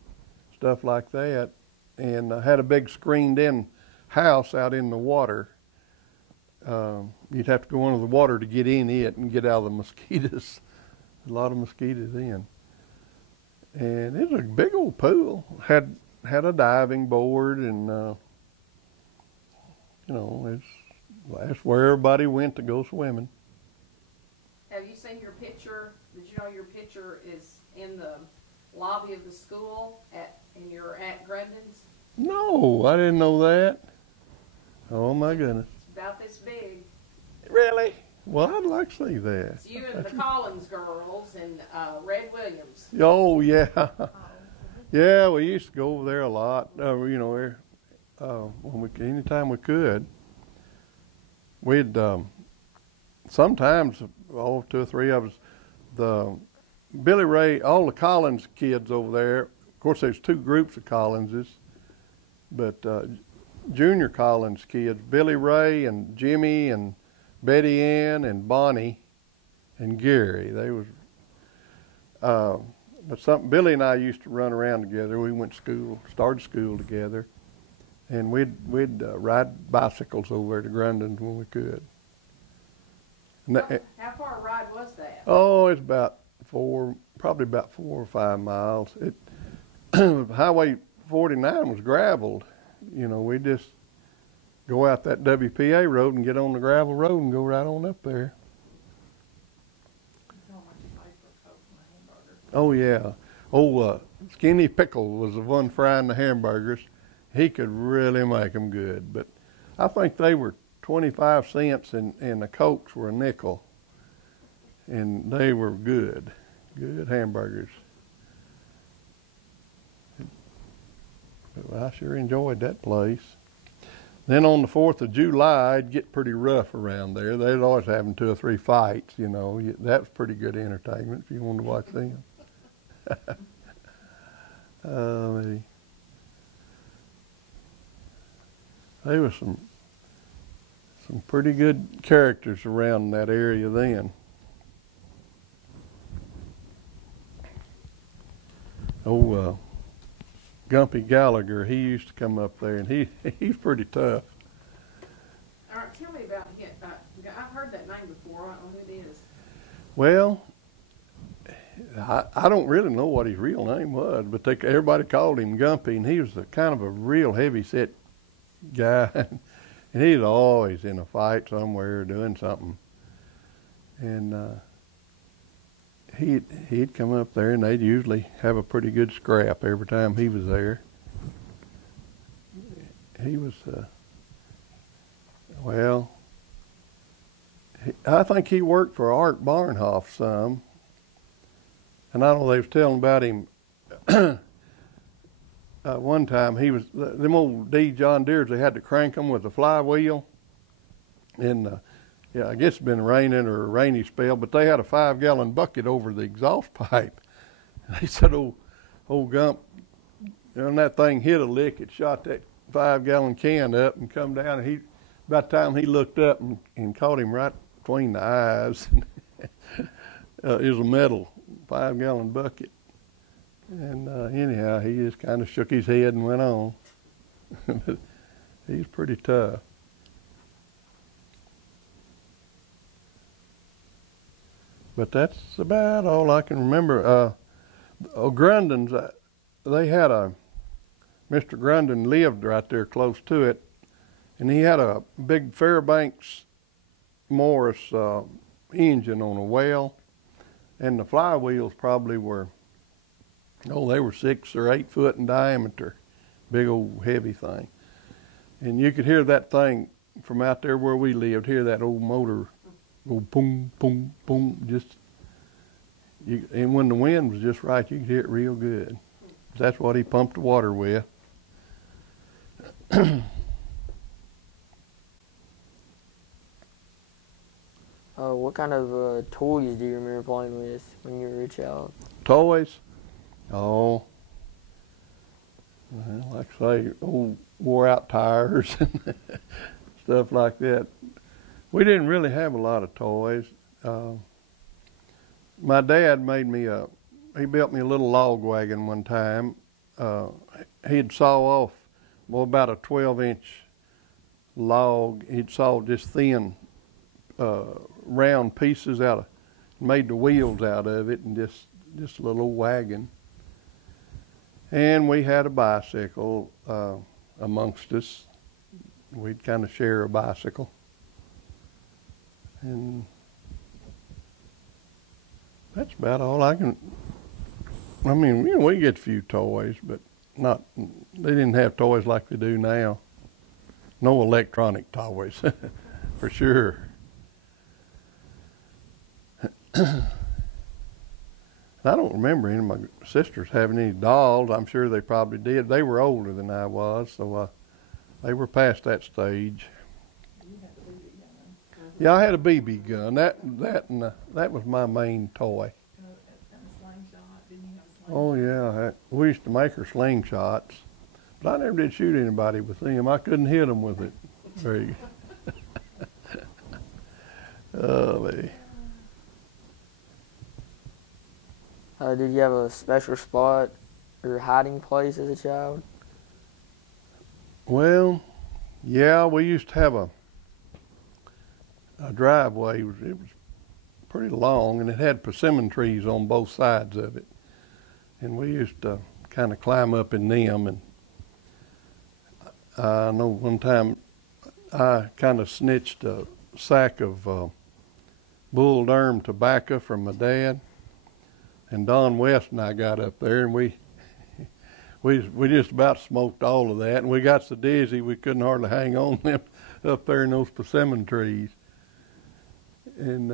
stuff like that, and had a big screened-in house out in the water. You'd have to go under the water to get in it and get out of the mosquitoes. A lot of mosquitoes in. And it was a big old pool. Had a diving board, and you know, that's where everybody went to go swimming. Have you seen your picture? Did you know your picture is in the lobby of the school and you're at Grundon's? No, I didn't know that. Oh my goodness. It's about this big. Really? Well, I'd like to see that. It's you and the Collins girls and Red Williams. Oh yeah, yeah. We used to go over there a lot. You know, anytime we could. We'd sometimes all 2 or 3 of us. The Billy Ray, all the Collins kids over there. Of course, there's 2 groups of Collinses, but junior Collins kids, Billy Ray and Jimmy and Betty Ann and Bonnie and Gary. They was, but Billy and I used to run around together. We went to school, started school together, and we'd ride bicycles over to Grundon when we could. How far a ride was that? Oh, it's about probably about 4 or 5 miles. Highway 49 was graveled. You know, we just go out that WPA road and get on the gravel road and go right on up there. Oh yeah. Skinny Pickle was the one frying the hamburgers. He could really make them good, but I think they were 25 cents and the Cokes were a nickel. And they were good hamburgers. Well, I sure enjoyed that place. Then on the 4th of July, it'd get pretty rough around there. They'd always having 2 or 3 fights, you know. That was pretty good entertainment if you wanted to watch them. There was some pretty good characters around that area then. Gumpy Gallagher, he used to come up there, and he's pretty tough. All right, tell me about him. I've heard that name before. I don't know who it is. Well, I don't really know what his real name was, but everybody called him Gumpy, and he was kind of a real heavy-set guy, and he's always in a fight somewhere doing something. And he'd come up there, and they'd usually have a pretty good scrap every time he was there. He was, I think he worked for Art Barnhoff some, and I know they was telling about him. One time them old D John Deeres, they had to crank them with a flywheel, and yeah, I guess it's been raining or a rainy spell, but they had a 5-gallon bucket over the exhaust pipe. And they said, old Gump, when that thing hit a lick, it shot that 5-gallon can up and come down, and by the time he looked up and caught him right between the eyes, it was a metal 5-gallon bucket. And anyhow, he just kind of shook his head and went on. He's pretty tough. But that's about all I can remember. Grundon's, they had Mr. Grundon lived right there close to it, and he had a big Fairbanks Morris engine on a well, and the flywheels probably were, they were 6 or 8 foot in diameter, big old heavy thing. And you could hear that thing from out there where we lived, hear that old motor go boom, boom, boom, and when the wind was just right, you could hear it real good. That's what he pumped the water with. What kind of toys do you remember playing with when you were a child? Toys? Oh, well, like I say, old wore-out tires and stuff like that. We didn't really have a lot of toys. My dad made me he built me a little log wagon one time. He'd saw off, well, about a 12-inch log. He'd saw just thin, round pieces out of, made the wheels out of it, and just a little old wagon. And we had a bicycle amongst us. We'd kind of share a bicycle. And that's about all I can. I mean, you know, we get a few toys, but not. They didn't have toys like they do now. No electronic toys, for sure. I don't remember any of my sisters having any dolls. I'm sure they probably did. They were older than I was, so they were past that stage. You had a BB gun. Yeah, I had a BB gun. That was my main toy. And a slingshot. Didn't you have a slingshot? Oh yeah, we used to make her slingshots, but I never did shoot anybody with them. I couldn't hit them with it. Very. Oh, man. Did you have a special spot or hiding place as a child? Well, yeah, we used to have a driveway. It was pretty long, and it had persimmon trees on both sides of it. And we used to kind of climb up in them. And I know one time I kind of snitched a sack of Bull Durham tobacco from my dad. And Don West and I got up there, and we just about smoked all of that, and we got so dizzy we couldn't hardly hang on them up there in those persimmon trees. And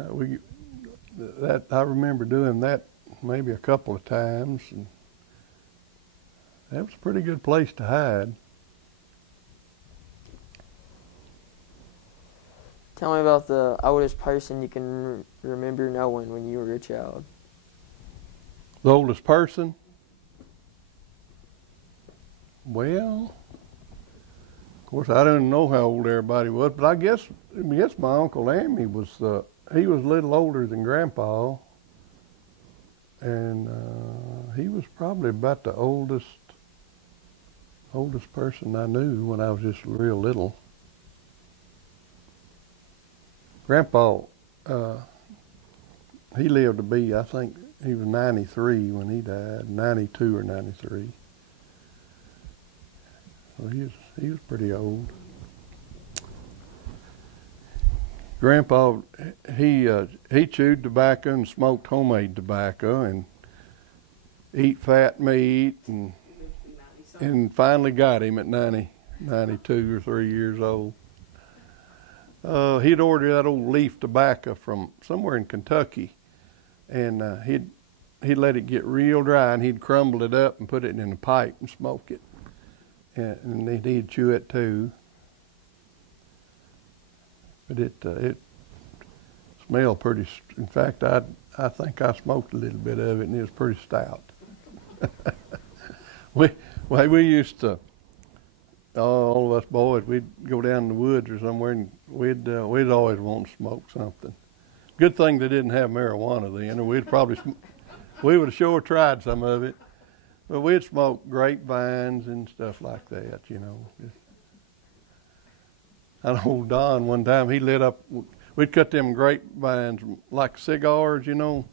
I remember doing that maybe a couple of times, and that was a pretty good place to hide. Tell me about the oldest person you can remember knowing when you were a child. The oldest person? Well, of course, I didn't know how old everybody was, but I guess my Uncle Ammy was, he was a little older than Grandpa, and he was probably about the oldest person I knew when I was just real little. Grandpa, he lived to be, I think, he was 93 when he died, 92 or 93. So he was pretty old. Grandpa, he chewed tobacco and smoked homemade tobacco and eat fat meat and finally got him at 92 or 3 years old. He'd ordered that old leaf tobacco from somewhere in Kentucky. And he'd let it get real dry, and he'd crumble it up and put it in a pipe and smoke it. And he'd chew it too. But it smelled pretty. In fact, I think I smoked a little bit of it, and it was pretty stout. we used to. All of us boys, we'd go down in the woods or somewhere, and we'd always want to smoke something. Good thing they didn't have marijuana then, or we would have sure tried some of it. But we'd smoke grapevines and stuff like that, you know. I know Don one time, he lit up, we'd cut them grapevines like cigars, you know.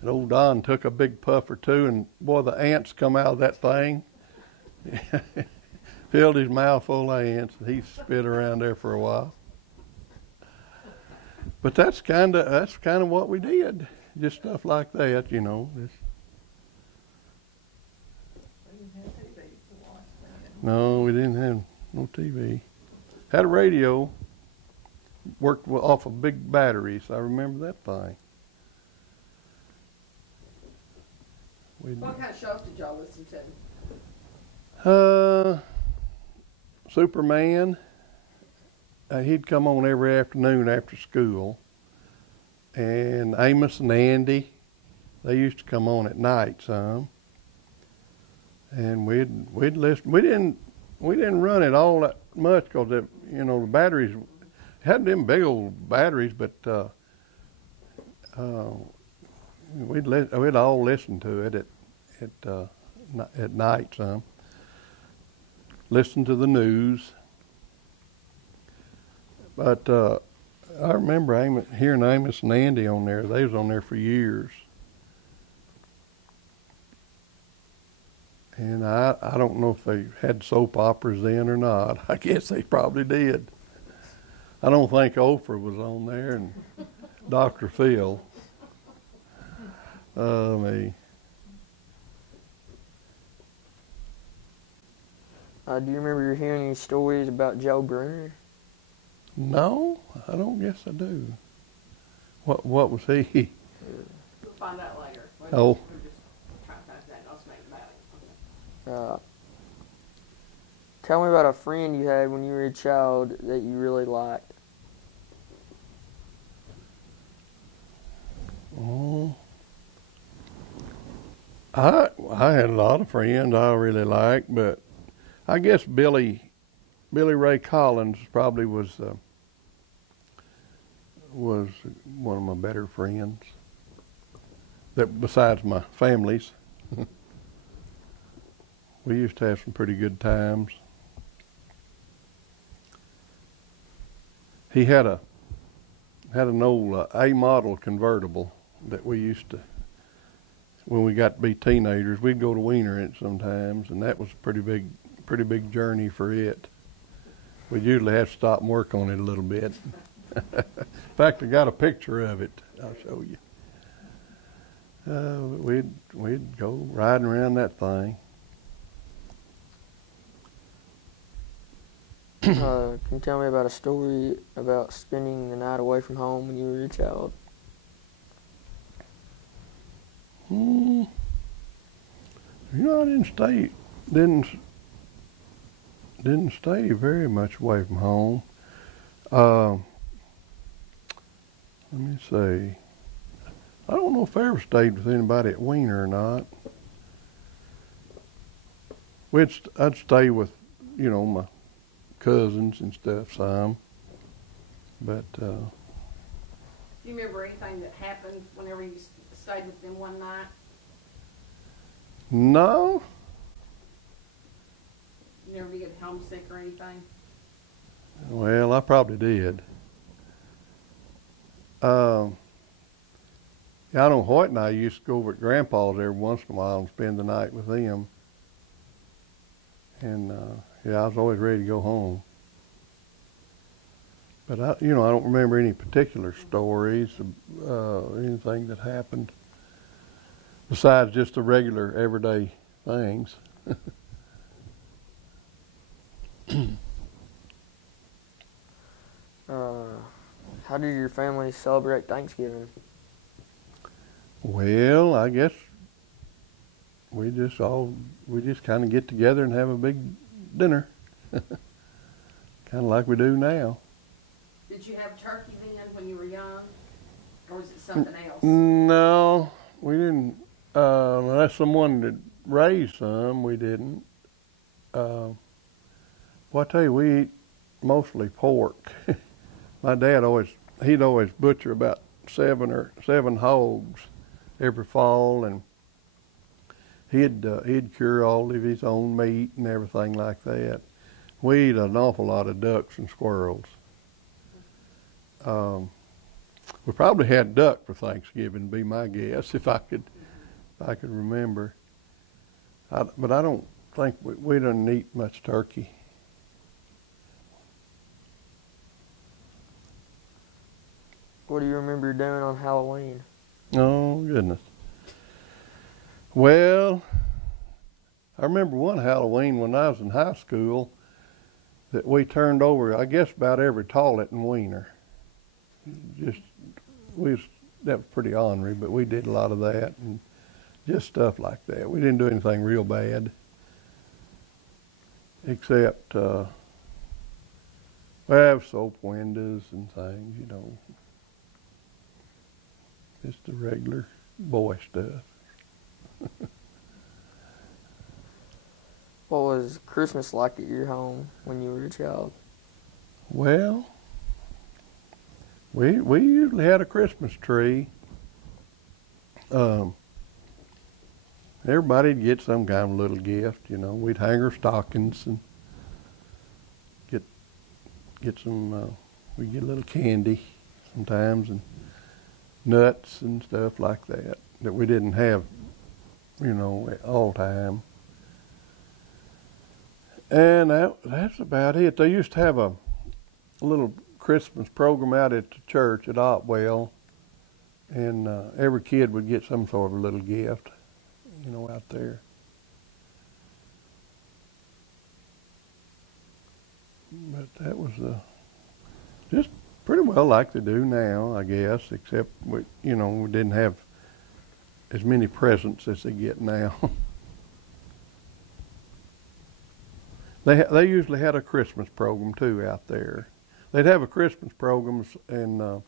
And old Don took a big puff or two, and boy, the ants come out of that thing. Filled his mouth full of ants, and he spit around there for a while. But that's kind of what we did, just stuff like that, you know. We didn't have TVs to watch then. No, we didn't have no TV. Had a radio, worked off of big batteries. I remember that thing. What kind of shows did y'all listen to? Superman. He'd come on every afternoon after school. And Amos and Andy, they used to come on at night some. And we'd listen. We didn't run it all that much because the batteries had them big old batteries, but we'd all listen to it at night some. Listen to the news. But I remember hearing Amos and Andy on there. They was on there for years. And I don't know if they had soap operas then or not. I guess they probably did. I don't think Oprah was on there, and Dr. Phil. Me. Do you remember hearing any stories about Joe Bruner? No, I don't guess I do. What was he? We'll find out later. Oh. We're just trying to find that. I'll make about it. Tell me about a friend you had when you were a child that you really liked. Oh, I had a lot of friends I really liked, but I guess Billy Ray Collins probably was one of my better friends. That besides my family's, we used to have some pretty good times. He had an old A model convertible that we used to, when we got to be teenagers, we'd go to Wiener in it sometimes, and that was a pretty big journey for it. We'd usually have to stop and work on it a little bit. In fact, I got a picture of it. I'll show you. We'd go riding around that thing. Can you tell me about a story about spending the night away from home when you were a child? You know, I didn't stay very much away from home. Let me see. I don't know if I ever stayed with anybody at Wiener or not. I'd stay with, my cousins and stuff some. But Do you remember anything that happened whenever you stayed with them one night? no. You never get homesick or anything? Well, I probably did. I know Hoyt and I used to go over at Grandpa's every once in a while and spend the night with them. And I was always ready to go home. But I don't remember any particular stories, anything that happened besides just the regular everyday things. How did your family celebrate Thanksgiving? Well, I guess we just kind of get together and have a big dinner, kind of like we do now. Did you have turkey then when you were young, or was it something else? No, we didn't. Unless someone that raised some, we didn't. Well, I tell you, we eat mostly pork. My dad he'd always butcher about seven hogs every fall, and he'd cure all of his own meat and everything like that. We eat an awful lot of ducks and squirrels. We probably had duck for Thanksgiving, be my guess, if I could remember. But I don't think we didn't eat much turkey. What do you remember doing on Halloween? Oh, goodness. Well, I remember one Halloween when I was in high school that we turned over, I guess, about every toilet in Wiener. That was pretty ornery, but we did a lot of that and just stuff like that. We didn't do anything real bad, except, have soap windows and things, just the regular boy stuff. What was Christmas like at your home when you were a child? Well, we usually had a Christmas tree. everybody'd get some kind of little gift, you know. We'd hang our stockings and get some, we'd get a little candy sometimes and nuts and stuff like that we didn't have, you know, all the time. And that's about it. They used to have a little Christmas program out at the church at Otwell, and every kid would get some sort of little gift, you know, out there. But that was just pretty well like they do now, I guess, except we didn't have as many presents as they get now. They usually had a Christmas program too out there. They'd have a Christmas program and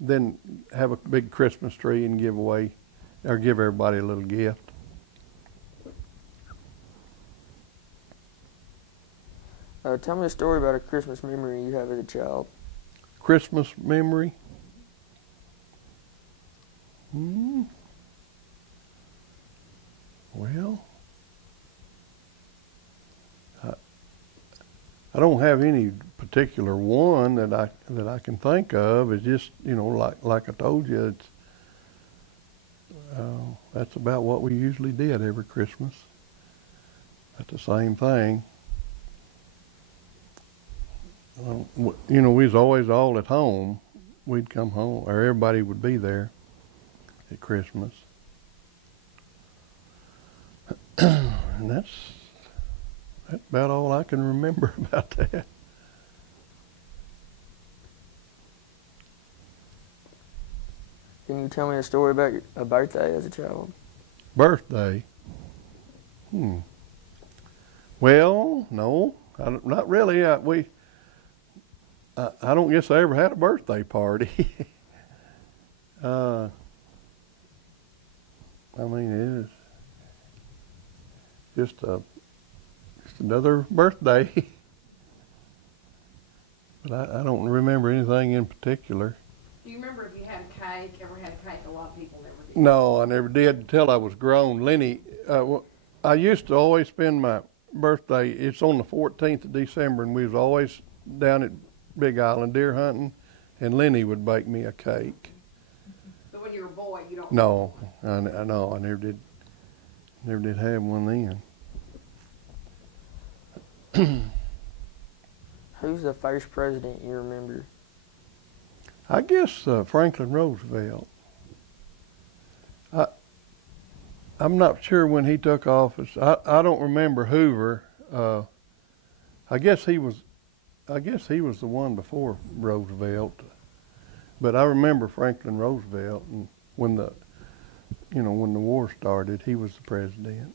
then have a big Christmas tree and give everybody a little gift. Tell me a story about a Christmas memory you have as a child. Christmas memory? Well, I don't have any particular one that I can think of. It's just, you know, like I told you, it's that's about what we usually did every Christmas. That's the same thing. You know, we was always all at home. We'd come home, or everybody would be there at Christmas. And that's about all I can remember about that. Can you tell me a story about a birthday as a child? Birthday? Well, no, not really. I don't guess I ever had a birthday party. I mean, it is just another birthday. But I don't remember anything in particular. Do you remember if you had a cake? Ever had a cake? A lot of people never did. No, I never did until I was grown. Lenny, I used to always spend my birthday, it's on the 14th of December, and we was always down at Big Island deer hunting, and Lenny would bake me a cake. So when you were a boy, you don't... No, I never did have one then. Who's the first president you remember? I guess Franklin Roosevelt. I'm not sure when he took office. I don't remember Hoover. I guess he was the one before Roosevelt. But I remember Franklin Roosevelt, and when the war started, he was the president.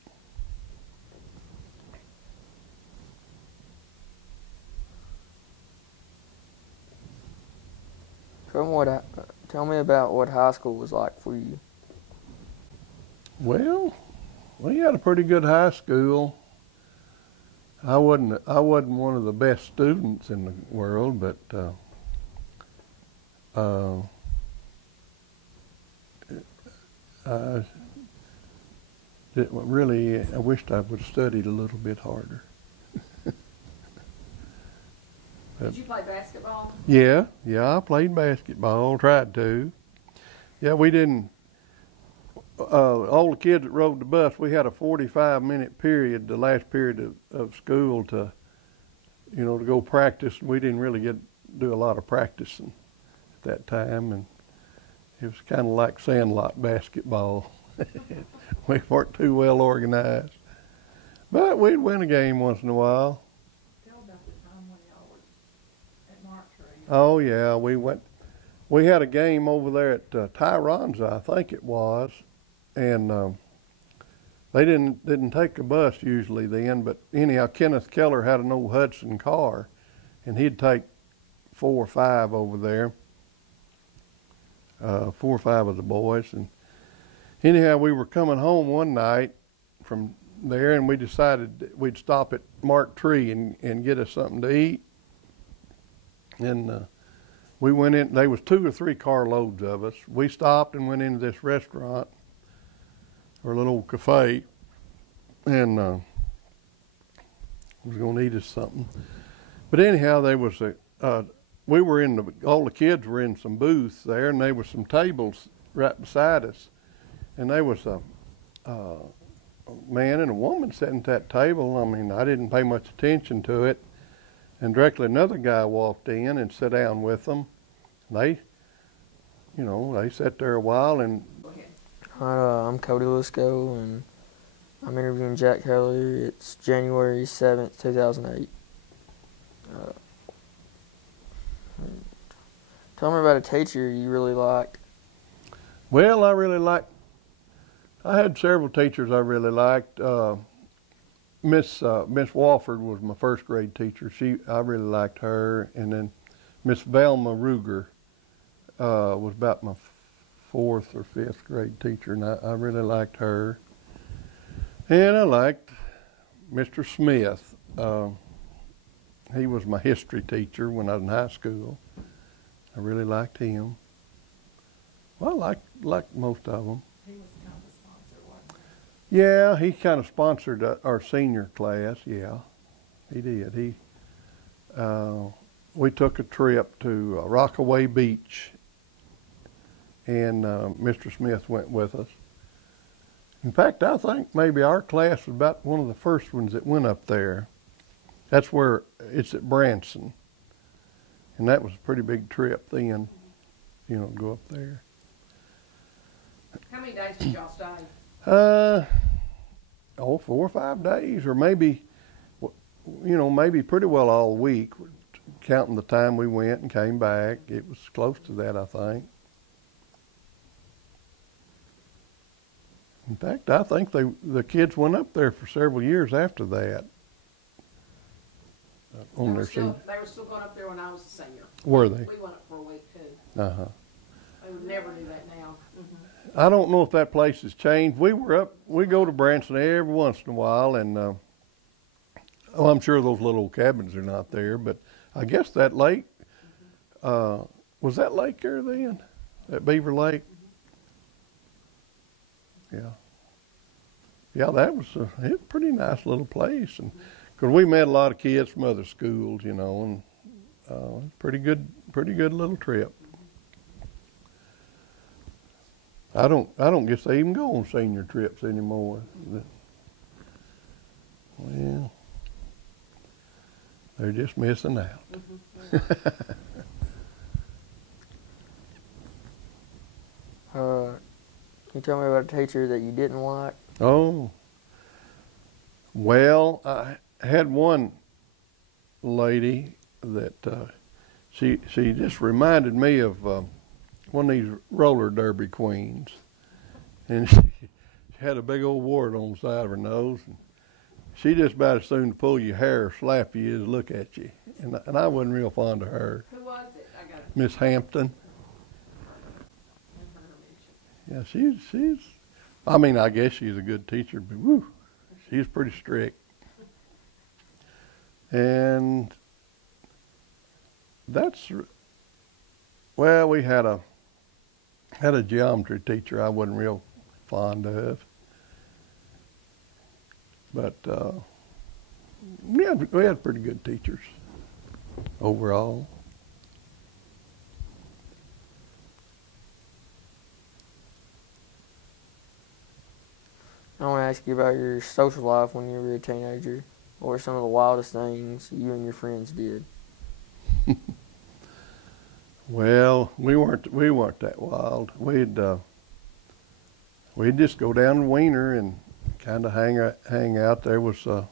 Tell me about what high school was like for you. Well, we had a pretty good high school. I wasn't one of the best students in the world, but I wished I would have studied a little bit harder. Did you play basketball? Yeah, I played basketball, tried to. Yeah, we didn't, all the kids that rode the bus, we had a 45-minute period, the last period of school to go practice. We didn't really do a lot of practicing at that time, and it was kind of like sandlot basketball. We weren't too well organized, but we'd win a game once in a while. Oh yeah, we had a game over there at Tyronza, I think it was, and they didn't take a bus usually then, but anyhow, Kenneth Keller had an old Hudson car, and he'd take 4 or 5 over there, 4 or 5 of the boys, and anyhow, we were coming home one night from there, and we decided we'd stop at Mark Tree and get us something to eat. And we went in, there was 2 or 3 carloads of us. We stopped and went into this restaurant, or a little cafe, and was going to eat us something. But anyhow, there was we were all the kids were in some booths there, and there were some tables right beside us, and there was a man and a woman sitting at that table. I mean, I didn't pay much attention to it, and directly another guy walked in and sat down with them. They sat there a while, and I'm Cody Lisco, and I'm interviewing Jack Keller. It's January 7th, 2008. Tell me about a teacher you really liked. well, I had several teachers I really liked. Miss Wofford was my first grade teacher. I really liked her, and then Miss Velma Ruger was about my fourth or fifth grade teacher, and I really liked her. And I liked Mr. Smith. He was my history teacher when I was in high school. I really liked him. Well, I liked most of them. He was kind of a sponsor, wasn't he? Yeah, he kind of sponsored our senior class. Yeah, he did. We took a trip to Rockaway Beach, and Mr. Smith went with us. In fact, I think maybe our class was about one of the first ones that went up there. That's where it's at Branson, and that was a pretty big trip then, go up there. How many days did y'all stay? 4 or 5 days, or maybe, maybe pretty well all week, counting the time we went and came back. It was close to that, I think. In fact, I think the kids went up there for several years after that. They were still going up there when I was a senior. Were they? We went up for a week too. Uh-huh. They would never do that now. I don't know if that place has changed. We go to Branson every once in a while, and I'm sure those little cabins are not there, but I guess that lake, was that lake there then? That Beaver Lake? Yeah. Yeah, that was a pretty nice little place, and because we met a lot of kids from other schools, and pretty good little trip. I don't guess they even go on senior trips anymore. Well, they're just missing out. Can you tell me about a teacher that you didn't like? Oh, well, I had one lady that she just reminded me of one of these roller derby queens, and she had a big old wart on the side of her nose, and she just about as soon to pull your hair or slap you as look at you, and I wasn't real fond of her. Who was it? I got it. Miss Hampton. Yeah, she's. I mean, I guess she's a good teacher, but woo, she's pretty strict. And well, we had a geometry teacher I wasn't real fond of, but we had pretty good teachers overall. I want to ask you about your social life when you were a teenager. What were some of the wildest things you and your friends did? Well, we weren't that wild. We'd just go down to Wiener and kind of hang out. There was I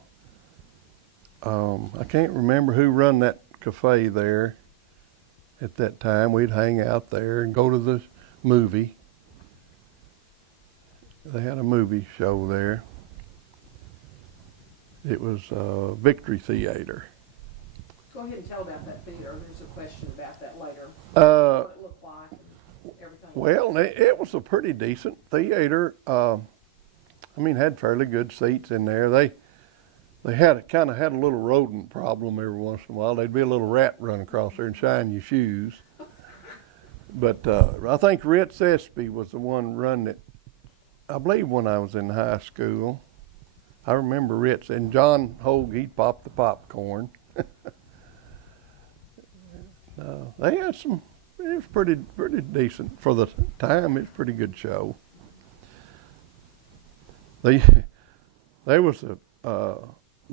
can't remember who run that cafe there at that time. We'd hang out there and go to the movie. They had a movie show there. It was Victory Theater. Go ahead and tell about that theater. There's a question about that later. What it looked like, everything. Well, it was a pretty decent theater. I mean, had fairly good seats in there. They kind of had a little rodent problem every once in a while. There'd be a little rat run across there and shine your shoes. But I think Ritz Espy was the one running it. I believe when I was in high school, I remember Ritz and John Hogue, he'd pop the popcorn. They had some, it was pretty decent. For the time, it's a pretty good show. There was the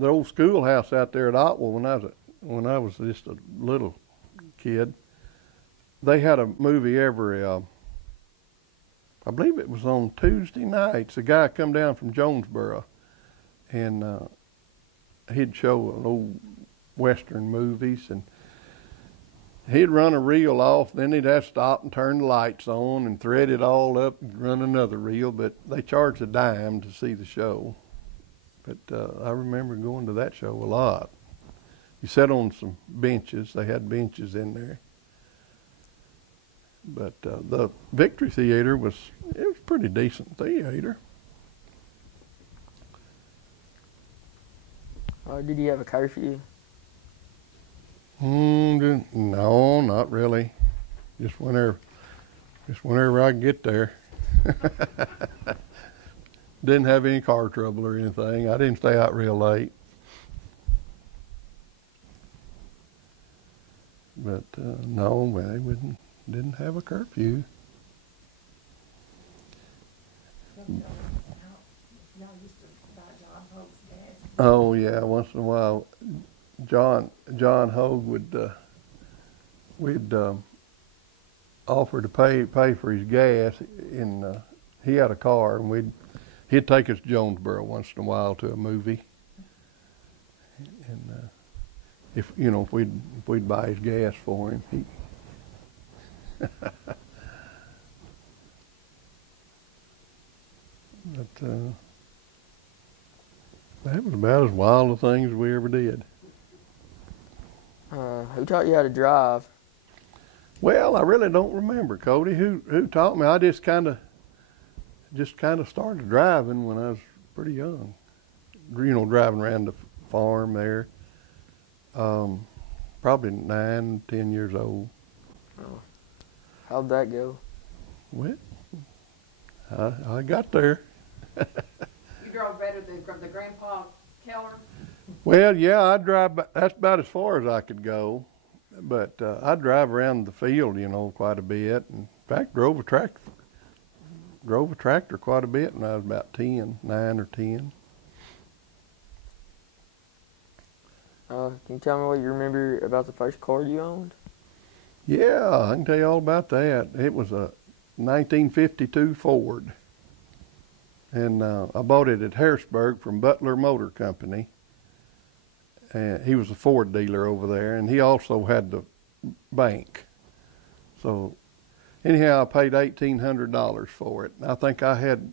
old schoolhouse out there at Otwell when I was just a little kid. They had a movie every, I believe it was on Tuesday nights. A guy come down from Jonesboro, and he'd show old Western movies, and he'd run a reel off, then he'd have to stop and turn the lights on and thread it all up and run another reel, but they charged a dime to see the show. But I remember going to that show a lot. You sat on some benches. They had benches in there. But the Victory Theater was a pretty decent theater. Did you have a curfew? No, not really. Just whenever I could get there. Didn't have any car trouble or anything. I didn't stay out real late. But no, they didn't have a curfew. Y'all used to buy John Hope's gas. Oh yeah, once in a while, John Hogue we'd offer to pay for his gas, and he had a car, and he'd take us to Jonesboro once in a while to a movie, and if we'd buy his gas for him, but that was about as wild a thing as we ever did. Who taught you how to drive? Well, I really don't remember, Cody. Who taught me? I just kind of started driving when I was pretty young. Driving around the farm there. Probably 9, 10 years old. Oh. How'd that go? Well, I got there. You drove better than the Grandpa Keller? Well, yeah, I drive. That's about as far as I could go, but I drive around the field, quite a bit. In fact, drove a tractor quite a bit when I was about 9 or 10. Can you tell me what you remember about the first car you owned? Yeah, I can tell you all about that. It was a 1952 Ford, and I bought it at Harrisburg from Butler Motor Company. And he was a Ford dealer over there, and he also had the bank. So anyhow, I paid $1,800 for it. I think I'd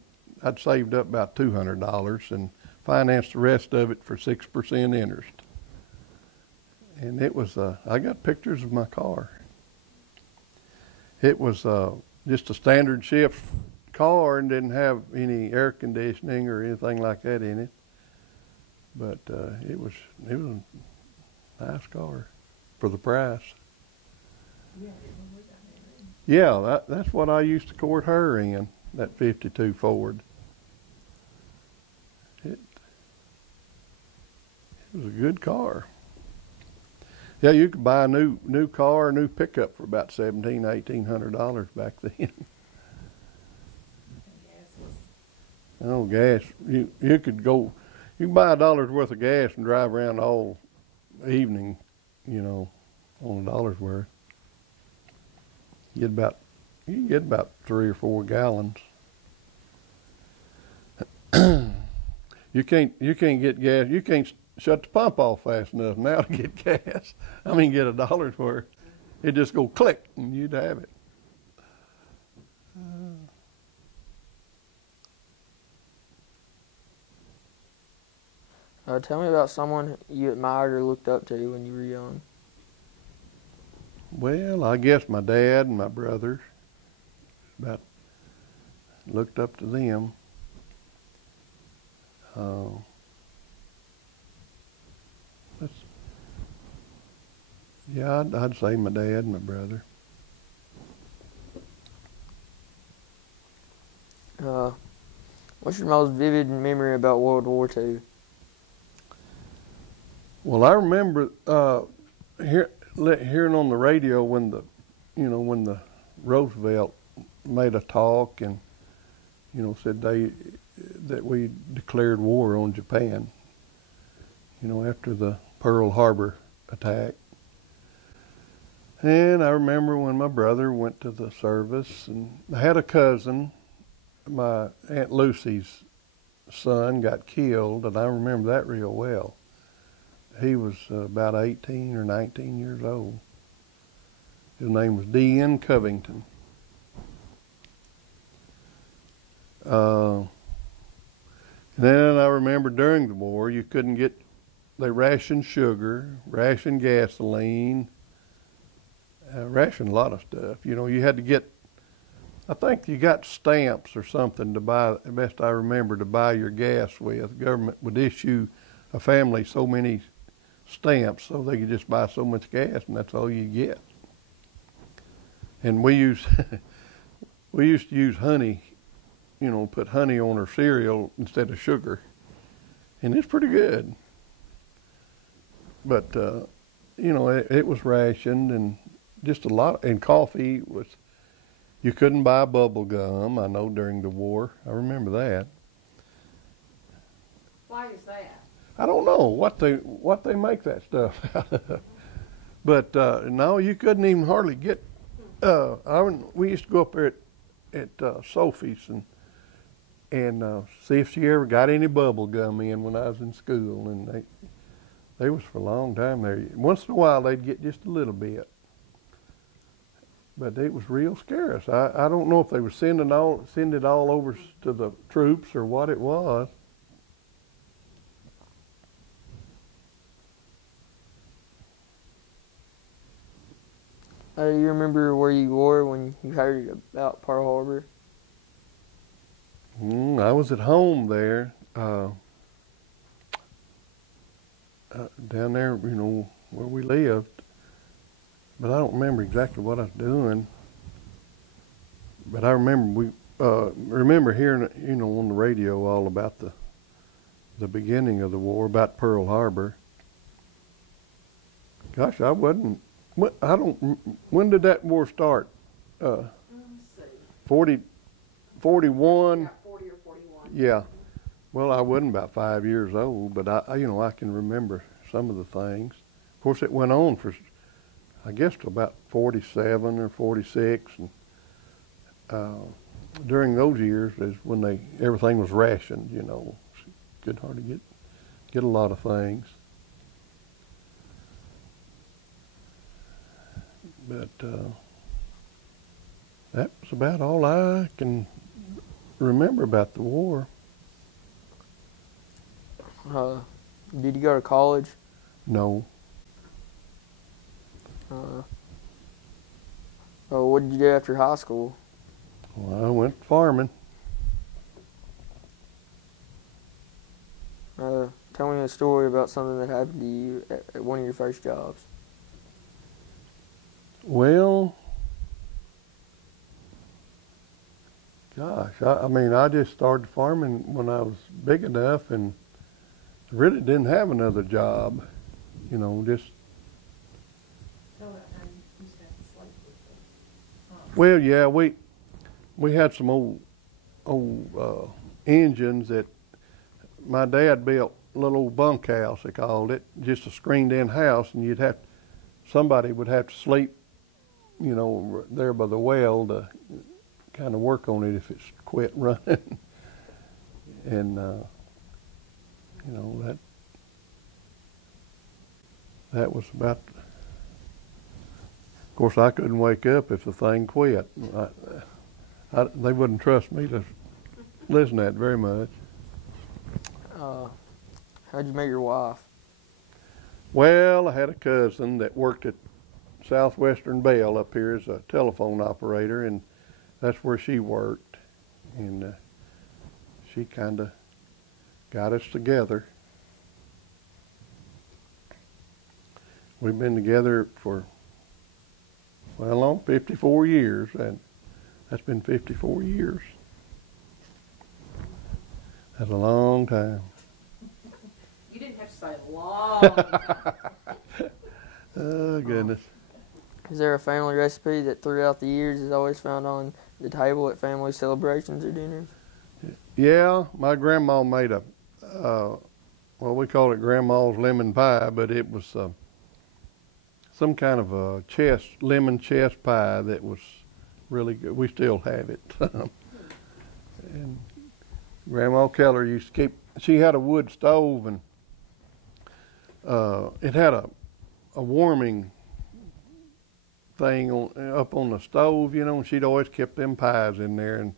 saved up about $200 and financed the rest of it for 6% interest. And it was, I got pictures of my car. It was just a standard shift car and didn't have any air conditioning or anything like that in it. But it was a nice car for the price. Yeah, that's what I used to court her in, that 52 Ford. It was a good car. Yeah, you could buy a new car, a new pickup for about $1,700-1,800 back then. Oh, gas! You could go. You can buy $1 worth of gas and drive around all evening, on $1 worth. You can get about 3 or 4 gallons. You can't get gas. You can't shut the pump off fast enough now to get gas. I mean, get $1 worth. It just go click and you'd have it. Tell me about someone you admired or looked up to when you were young. Well, I guess my dad and my brothers. Looked up to them. Yeah, I'd say my dad and my brother. What's your most vivid memory about World War II? Well, I remember hearing on the radio when the Roosevelt made a talk and said that we declared war on Japan. After the Pearl Harbor attack. And I remember when my brother went to the service, and I had a cousin, my Aunt Lucy's son got killed, and I remember that real well. He was about 18 or 19 years old. His name was D.N. Covington. And then I remember during the war, they rationed sugar, rationed gasoline, rationed a lot of stuff. You had to get, I think you got stamps or something to buy, the best I remember, to buy your gas with. The government would issue a family so many stamps so they could just buy so much gas, and that's all you get. And we used to use honey, put honey on our cereal instead of sugar, and it's pretty good. But it was rationed, and just a lot. And coffee was, you couldn't buy bubble gum. I know during the war, I remember that. Why is that? I don't know what they make that stuff out of. But no, you couldn't even hardly get. We used to go up there at Sophie's and see if she ever got any bubble gum in when I was in school, and they was for a long time there. Once in a while they'd get just a little bit, but it was real scarce. I don't know if they were send it all over to the troops or what it was. Do you remember where you were when you heard about Pearl Harbor? I was at home there, down there, where we lived. But I don't remember exactly what I was doing. But I remember remember hearing, on the radio all about the beginning of the war, about Pearl Harbor. Gosh, when did that war start? 41? Yeah, 40 or 41. Yeah. Well, I wasn't about 5 years old, but I can remember some of the things. Of course, it went on for, I guess, to about 47 or 46, and during those years is when everything was rationed. Couldn't hardly get a lot of things. But that was about all I can remember about the war. Did you go to college? No. What did you do after high school? Well, I went farming. Tell me a story about something that happened to you at one of your first jobs. Well, gosh, I just started farming when I was big enough, and really didn't have another job, just. Tell that how you used to have to sleep with them. Well, yeah, we had some old engines that my dad built, a little old bunkhouse, they called it, just a screened-in house, and somebody would have to sleep, there by the well to kind of work on it if it's quit running. And that was about. Of course, I couldn't wake up if the thing quit. They wouldn't trust me to listen to that very much. How'd you meet your wife? Well, I had a cousin that worked at Southwestern Bell up here as a telephone operator, and that's where she worked. And she kind of got us together. We've been together for, 54 years, and that's been 54 years. That's a long time. You didn't have to say long. Oh, goodness. Is there a family recipe that throughout the years is always found on the table at family celebrations or dinners? Yeah, my grandma made well, we call it Grandma's lemon pie, but it was some kind of a lemon chest pie that was really good. We still have it. And Grandma Keller used to she had a wood stove, and it had a warming thing up on the stove, you know, and she'd always kept them pies in there, and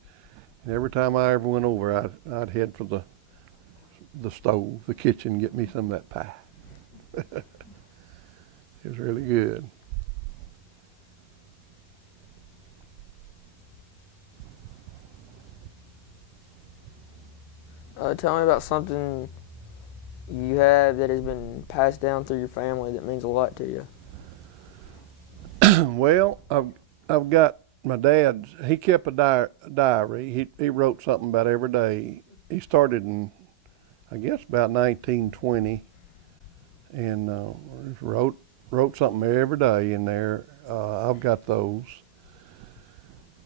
every time I ever went over, I'd head for the stove, the kitchen, get me some of that pie. It was really good. Tell me about something you have that has been passed down through your family that means a lot to you. Well, I've got my dad's. He kept a diary. He wrote something about every day. He started in, I guess, about 1920, and wrote something every day in there. I've got those,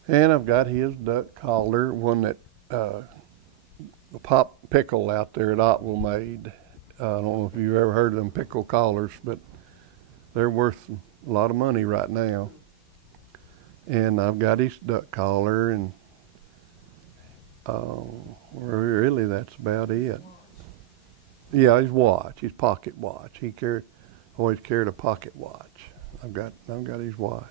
and I've got his duck collar, one that the Pop Pickle out there at Otwell made. I don't know if you've ever heard of them pickle collars, but they're worth a lot of money right now. And I've got his duck collar, and really that's about it. Yeah, his watch, his pocket watch. He always carried a pocket watch. I've got his watch.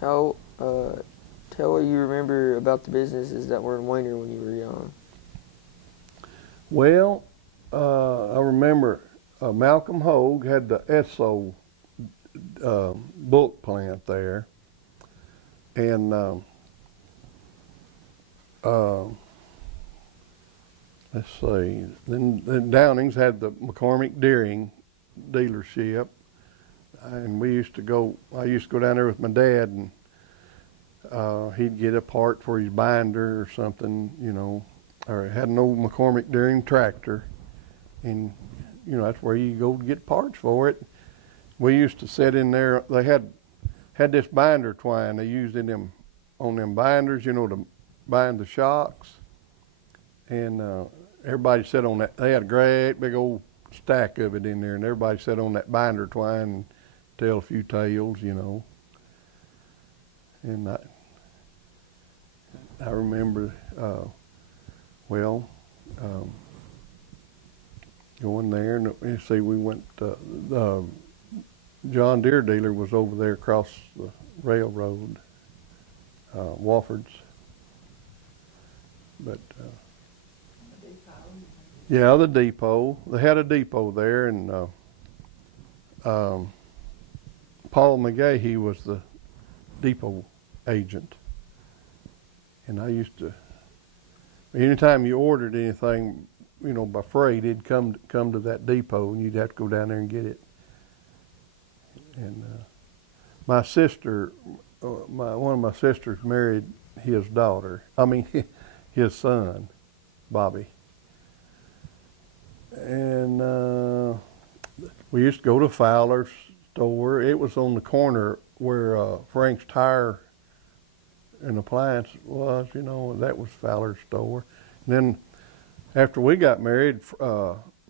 Tell what you remember about the businesses that were in Wiener when you were young. Well, I remember Malcolm Hogue had the Esso bulk plant there, and let's see, then Downing's had the McCormick Deering dealership, and I used to go down there with my dad, and he'd get a part for his binder or something, you know, or had an old McCormick Deering tractor, and you know, that's where you go to get parts for it. We used to sit in there. They had this binder twine they used on them binders, you know, to bind the shocks, and everybody sat on that. They had a great big old stack of it in there, and everybody sat on that binder twine and tell a few tales, you know. And I remember, going there, and you see, we went. The John Deere dealer was over there across the railroad, Wofford's. But yeah, the depot. They had a depot there, and Paul McGahee was the depot agent. And I used to, anytime you ordered anything, you know, by freight, it'd come to that depot, and you'd have to go down there and get it. And my sister, one of my sisters married his daughter. I mean, his son, Bobby. And we used to go to Fowler's store. It was on the corner where Frank's Tire and Appliance was, you know. That was Fowler's store. And then after we got married,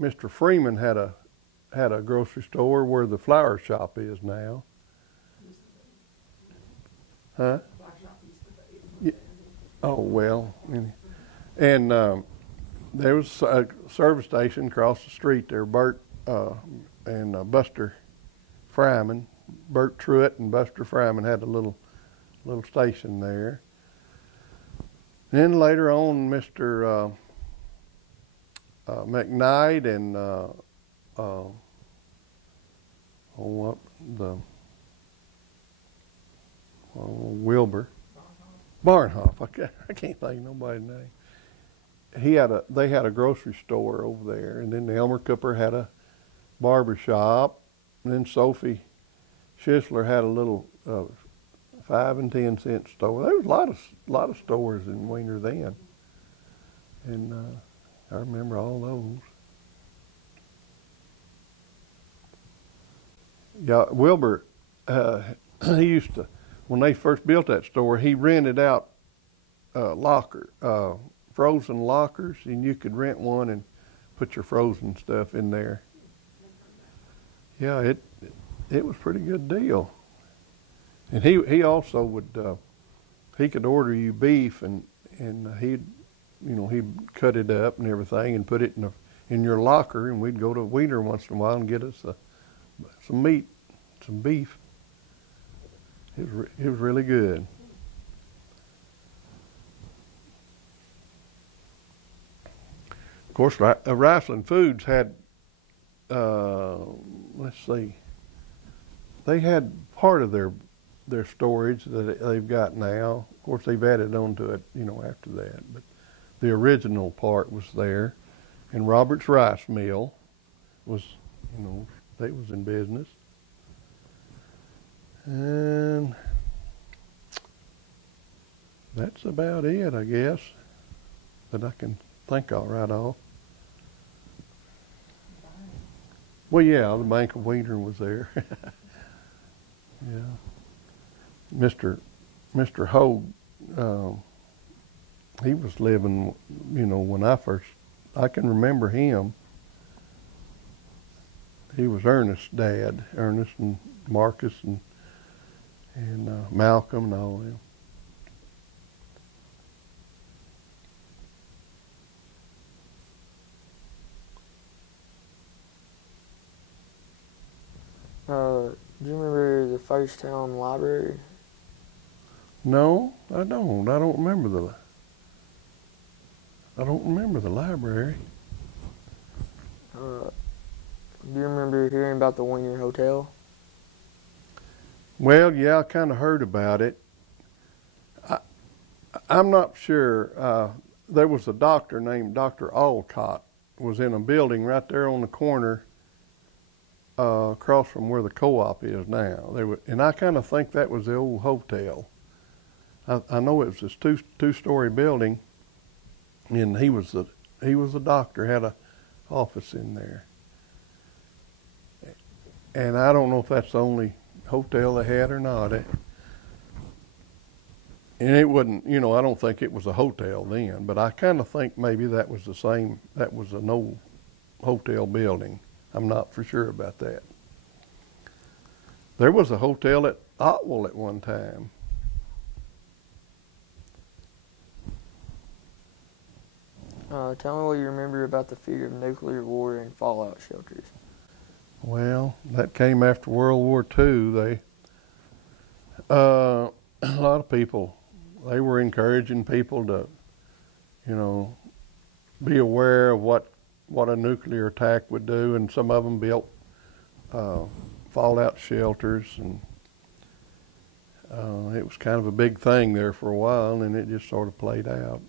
Mr. Freeman had a grocery store where the flower shop is now. Huh? Yeah. Oh, well. And there was a service station across the street there. Bert and Buster Fryman, Bert Truitt and Buster Fryman had a little station there. Then later on, Mr. McKnight and Wilbur Barnhoff. I can't think of nobody's name. They had a grocery store over there, and then the Elmer Cooper had barber shop. And then Sophie Schisler had a little 5 and 10 cent store. There was a lot of stores in Wiener then, and I remember all those. Yeah, Wilbur, he used to, when they first built that store, he rented out frozen lockers, and you could rent one and put your frozen stuff in there. Yeah, it was a pretty good deal. And he also would he could order you beef, and he'd cut it up and everything and put it in your locker, and we'd go to Wiener once in a while and get us some meat, some beef. It was really good. Of course, Riceland Foods had, let's see, they had part of their storage that they've got now. Of course, they've added on to it, after that. But the original part was there, and Robert's Rice Mill was, they was in business. And that's about it, I guess, that I can think of right off. Well, yeah, the Bank of Wiener was there. Yeah. Mr. Hogue, he was living, when I can remember him. He was Ernest's dad, Ernest and Marcus and Malcolm and all them. Do you remember the first town library? No, I don't. I don't remember the library. Do you remember hearing about the Wiener Hotel? Well, yeah, I kind of heard about it. I'm not sure. There was a doctor named Dr. Alcott, was in a building right there on the corner across from where the co-op is now. And I kind of think that was the old hotel. I know it was this two-story building, and he was the doctor, had a office in there. And I don't know if that's the only hotel they had or not. And it wasn't, I don't think it was a hotel then, but I kind of think maybe that was an old hotel building. I'm not for sure about that. There was a hotel at Otwell at one time. Tell me what you remember about the fear of nuclear war and fallout shelters. Well, that came after World War II. A lot of people, they were encouraging people to, be aware of what a nuclear attack would do, and some of them built fallout shelters, and it was kind of a big thing there for a while, and it just sort of played out.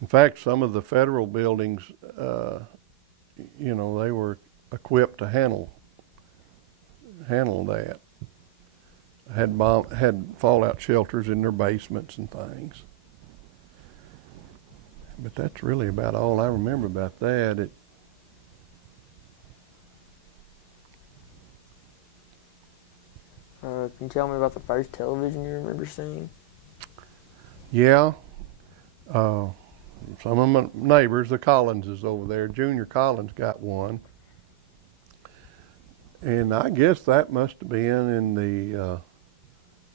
In fact, some of the federal buildings, they were equipped to handle that. Had fallout shelters in their basements and things. But that's really about all I remember about that. Can you tell me about the first television you remember seeing? Yeah. Some of my neighbors, the Collinses over there, Junior Collins got one. And I guess that must have been in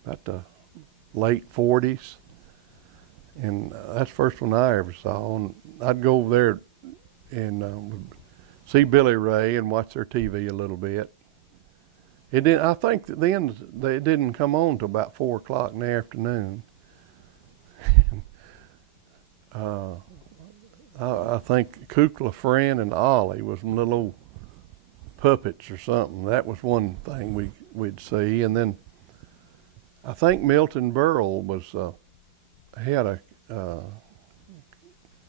about the late 40s. And that's the first one I ever saw. And I'd go over there and see Billy Ray and watch their TV a little bit. I think that then they didn't come on till about 4 o'clock in the afternoon. I think Kukla, Fran, and Ollie was some little old puppets or something. That was one thing we'd see. And then I think Milton Berle was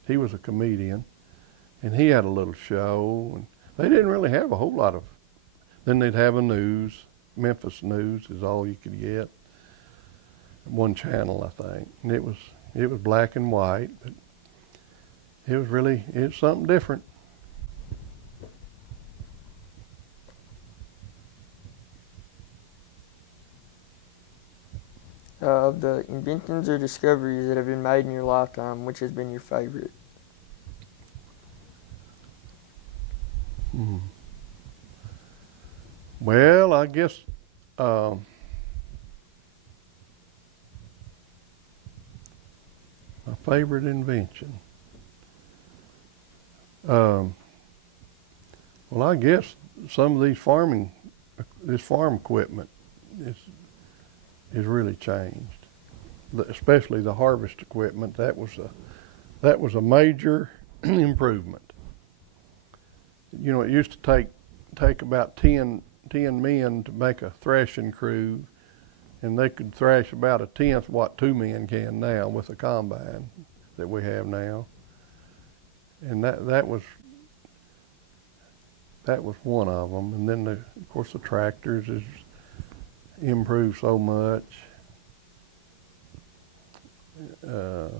he was a comedian, and he had a little show. And they didn't really have a whole lot of. Then they'd have a news. Memphis News is all you could get. One channel, I think, and it was black and white, but it was something different. Of the inventions or discoveries that have been made in your lifetime, which has been your favorite? Well, I guess my favorite invention. Well, I guess some of this farm equipment is really changed, especially the harvest equipment. That was a major improvement. You know, it used to take about 10 men to make a threshing crew, and they could thrash about a tenth what 2 men can now with the combine that we have now. And that was one of them. And then of course the tractors has improved so much. But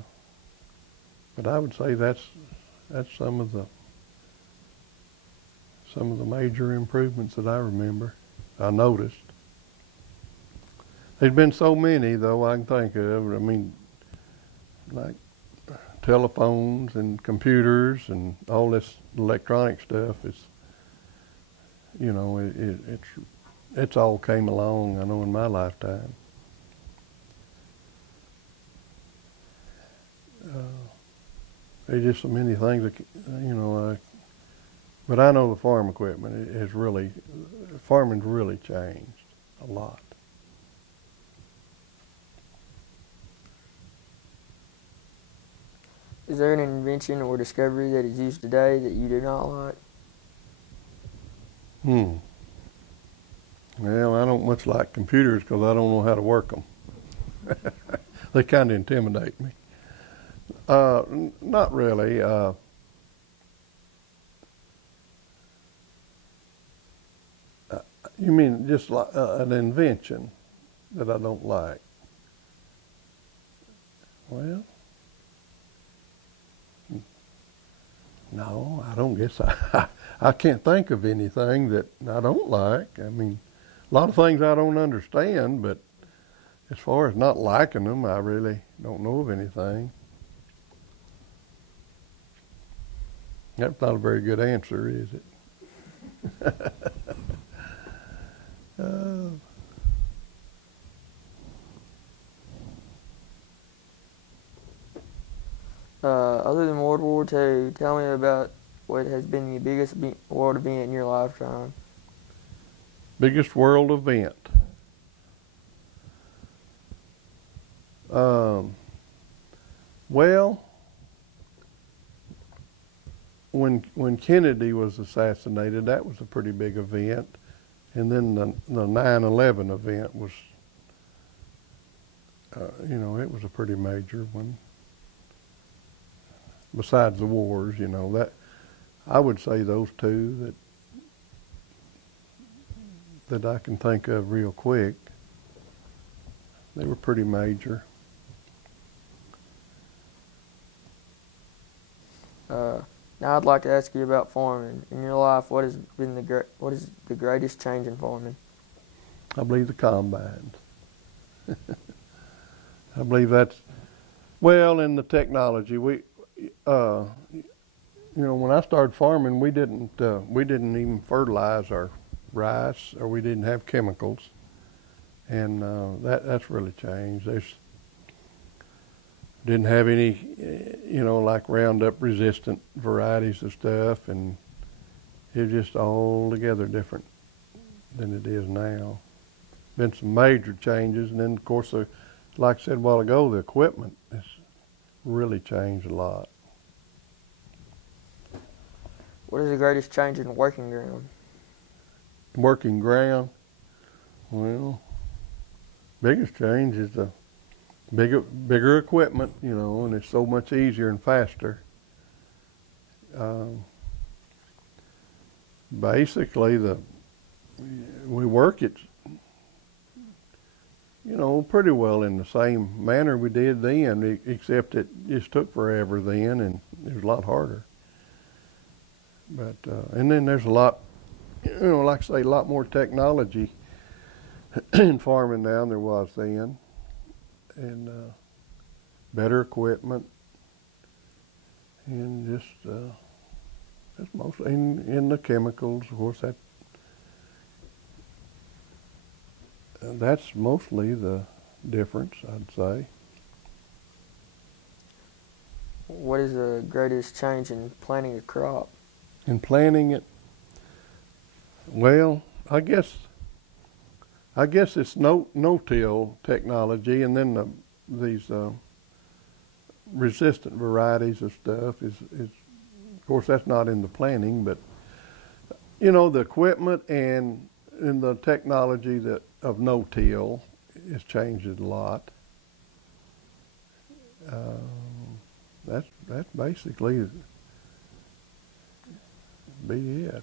I would say that's some of the major improvements that I remember, I noticed. There's been so many, though, I can think of. I mean, like telephones and computers and all this electronic stuff is, you know, it's all came along, I know, in my lifetime. There's just so many things that, you know, but I know the farm equipment farming's really changed a lot. Is there an invention or discovery that is used today that you do not like? Well, I don't much like computers because I don't know how to work them. They kind of intimidate me. Not really. You mean just like an invention that I don't like? Well, no, I don't guess I can't think of anything that I don't like. I mean, a lot of things I don't understand, but as far as not liking them, I really don't know of anything. That's not a very good answer, is it? Other than World War II, tell me about what has been the biggest world event in your lifetime. Biggest world event. Well, when Kennedy was assassinated, that was a pretty big event. And then the 9/11 event was, you know, it was a pretty major one. Besides the wars, you know, that I would say those two that I can think of real quick. They were pretty major. Now I'd like to ask you about farming. In your life, what has been what is the greatest change in farming? I believe the combines. I believe that's, well, in the technology. You know, when I started farming, we didn't even fertilize our rice, or we didn't have chemicals, and that's really changed. Didn't have any, you know, like Roundup resistant varieties of stuff, and it's just altogether different than it is now. Been some major changes, and then of course, like I said a while ago, the equipment has really changed a lot. What is the greatest change in working ground? Working ground, well, biggest change is the bigger equipment, you know, and it's so much easier and faster. basically we work it, pretty well in the same manner we did then, except it just took forever then, and it was a lot harder. But and then there's a lot, like I say, a lot more technology in farming now than there was then, and better equipment, and just that's mostly in the chemicals. Of course, that's mostly the difference, I'd say. What is the greatest change in planting a crop? In planting it, well, I guess it's no-till technology, and then these resistant varieties of stuff is of course that's not in the planting, but the equipment and the technology of no-till has changed it a lot. That's basically be it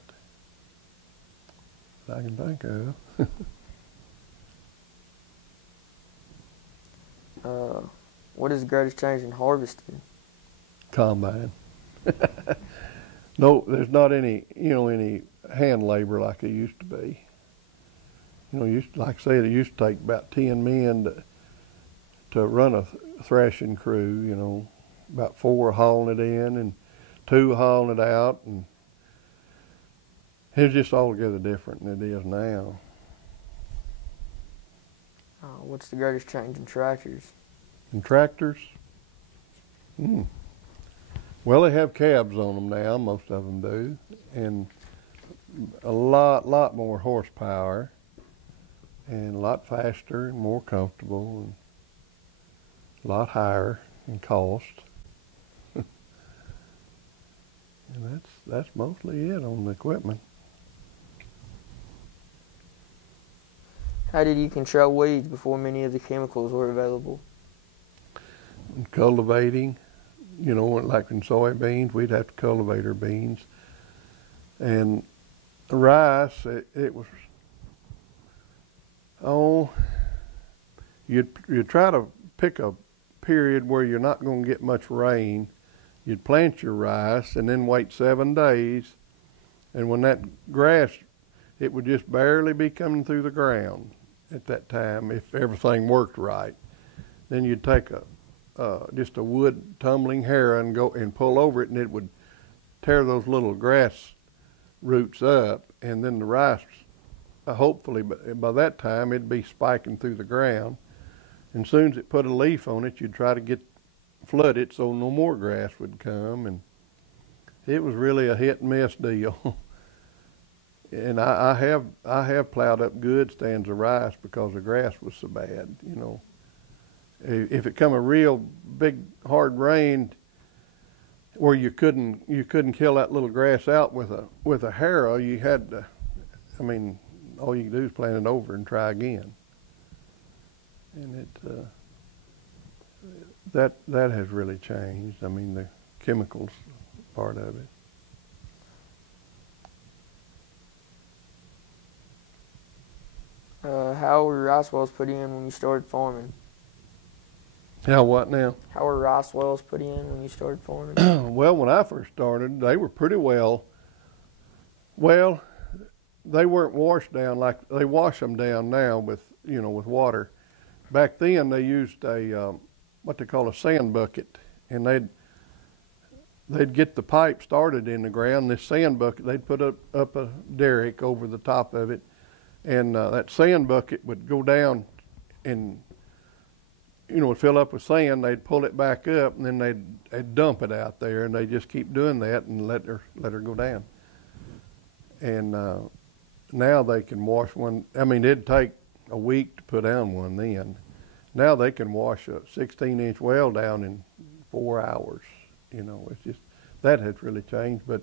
that I can think of. What is the greatest change in harvesting? Combine. No, there's not any hand labor like it used to be. Like I said, it used to take about 10 men to run a thrashing crew. About 4 hauling it in and 2 hauling it out, and it's just altogether different than it is now. What's the greatest change in tractors? And tractors? Well, they have cabs on them now, most of them do, and a lot more horsepower, and a lot faster and more comfortable, and a lot higher in cost. And that's mostly it on the equipment. How did you control weeds before many of the chemicals were available? And cultivating, like in soybeans, we'd have to cultivate our beans. And rice, it was, you'd try to pick a period where you're not going to get much rain. You'd plant your rice and then wait 7 days, and when that grass, it would just barely be coming through the ground at that time if everything worked right. Then you'd take just a wood tumbling harrow and go and pull over it, and it would tear those little grass roots up, and then the rice, hopefully by that time it'd be spiking through the ground. And as soon as it put a leaf on it, you'd try to flood it so no more grass would come, and it was really a hit and miss deal. And I have plowed up good stands of rice because the grass was so bad. If it come a real big hard rain where you couldn't kill that little grass out with a harrow, you had to, all you can do is plant it over and try again. And that has really changed. The chemicals part of it. How were rice wells put in when you started farming? How what now? How were rice wells put in when you started farming? Well, when I first started, they were pretty well, they weren't washed down like they wash them down now with water. Back then they used what they call a sand bucket, and they'd get the pipe started in the ground. This sand bucket, they'd put up a derrick over the top of it, and that sand bucket would go down and would fill up with sand. They'd pull it back up, and then they'd dump it out there, and they just keep doing that and let her go down. And now they can wash one. It'd take a week to put down one then. Now they can wash a 16-inch well down in 4 hours. It's just, that has really changed. But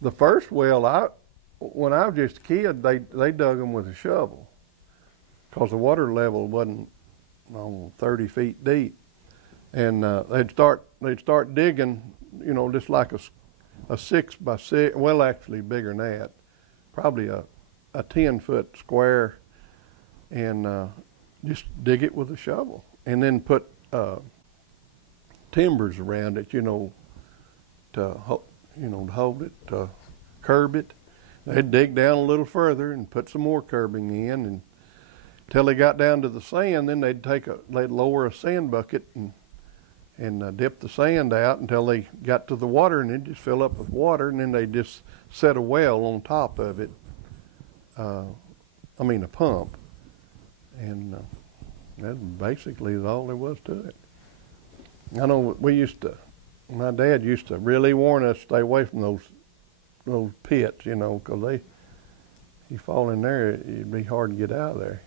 the first well, when I was just a kid, they dug them with a shovel because the water level wasn't 30 feet deep, and they'd start digging, just like a 6 by 6, well, actually bigger than that, probably a 10-foot square, and just dig it with a shovel, and then put timbers around it, to hold it, to curb it. They'd dig down a little further and put some more curbing in, and till they got down to the sand, then they'd lower a sand bucket and dip the sand out until they got to the water, and it'd just fill up with water, and then they'd just set a well on top of it. A pump, and that basically is all there was to it. I know my dad used to really warn us to stay away from those pits, because you fall in there, it'd be hard to get out of there.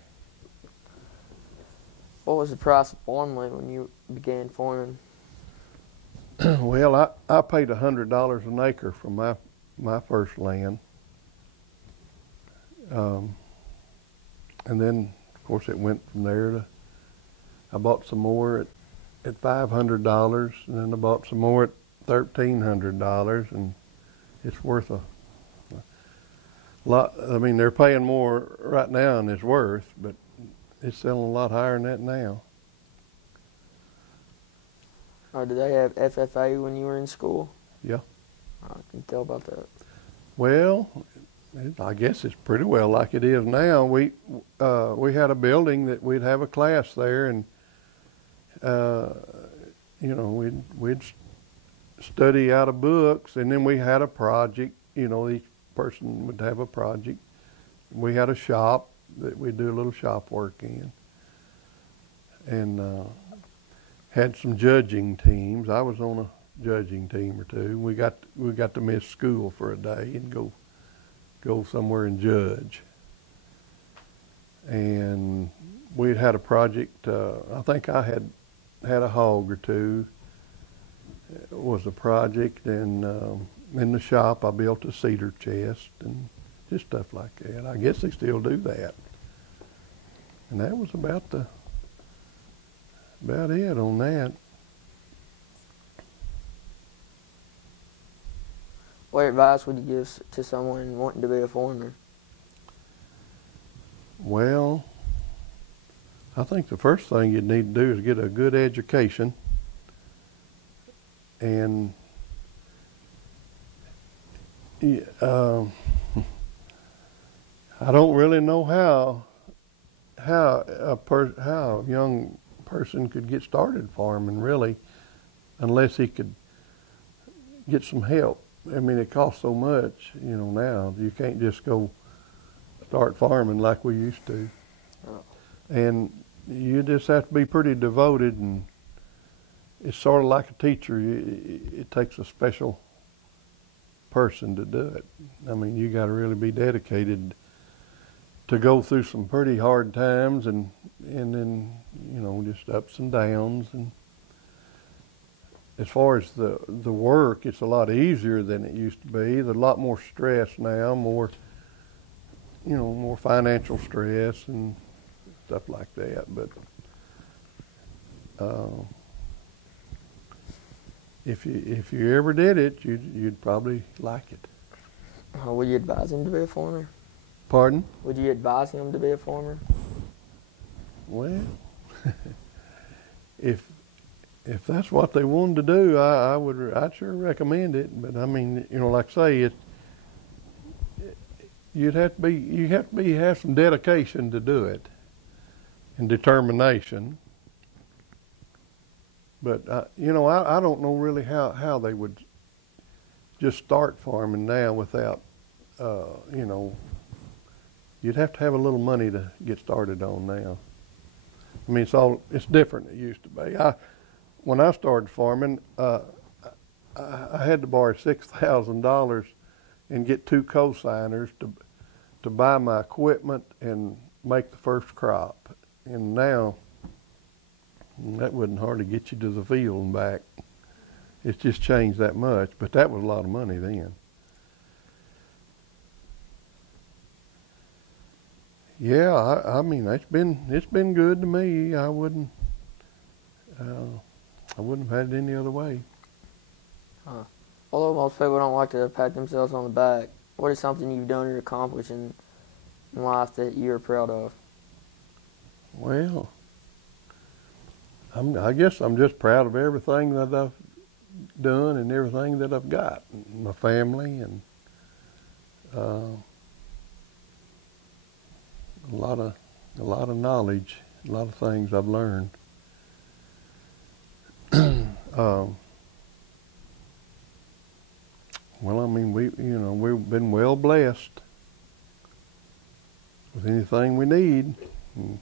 What was the price of farmland when you began farming? Well, I paid $100 an acre for my first land. And then, of course, it went from there I bought some more at $500, and then I bought some more at $1,300, and it's worth a lot. I mean, they're paying more right now than it's worth, but it's selling a lot higher than that now. Did they have FFA when you were in school? Yeah. I can tell about that. Well, I guess it's pretty well like it is now. We had a building that we'd have a class there, and we'd study out of books, and then we had a project. Each person would have a project. We had a shop that we'd do a little shop work in, and had some judging teams. I was on a judging team or two. We got to miss school for a day and go somewhere and judge. And we'd had a project. I think I had a hog or two. It was a project, and in the shop I built a cedar chest and just stuff like that. I guess they still do that. And that was about it on that. What advice would you give to someone wanting to be a farmer? Well, I think the first thing you need to do is get a good education, and I don't really know how a young person could get started farming, really, unless he could get some help. I mean, it costs so much, now. You can't just go start farming like we used to. Oh. And you just have to be pretty devoted, and it's sort of like a teacher. It takes a special person to do it. I mean, you got to really be dedicated to go through some pretty hard times, and then, just ups and downs. And as far as the work, it's a lot easier than it used to be. There's a lot more stress now, more financial stress and stuff like that. But if you ever did it, you'd probably like it. Would you advise him to be a farmer? Pardon? Would you advise him to be a farmer? Well, if that's what they wanted to do, I'd sure recommend it. But I mean, like I say, you have to have some dedication to do it, and determination. But I don't know really how they would just start farming now without, you'd have to have a little money to get started on now. I mean, it's different than it used to be. When I started farming, I had to borrow $6,000 and get 2 co-signers to buy my equipment and make the first crop. And now, that wouldn't hardly get you to the field and back. It's just changed that much, but that was a lot of money then. Yeah, I mean, it's been good to me. I wouldn't have had it any other way. Although most people don't like to pat themselves on the back, what is something you've done or accomplished in life that you're proud of? Well, I guess I'm just proud of everything that I've done and everything that I've got, my family, and a lot of knowledge, a lot of things I've learned. Well, I mean, we've been well blessed with anything we need. And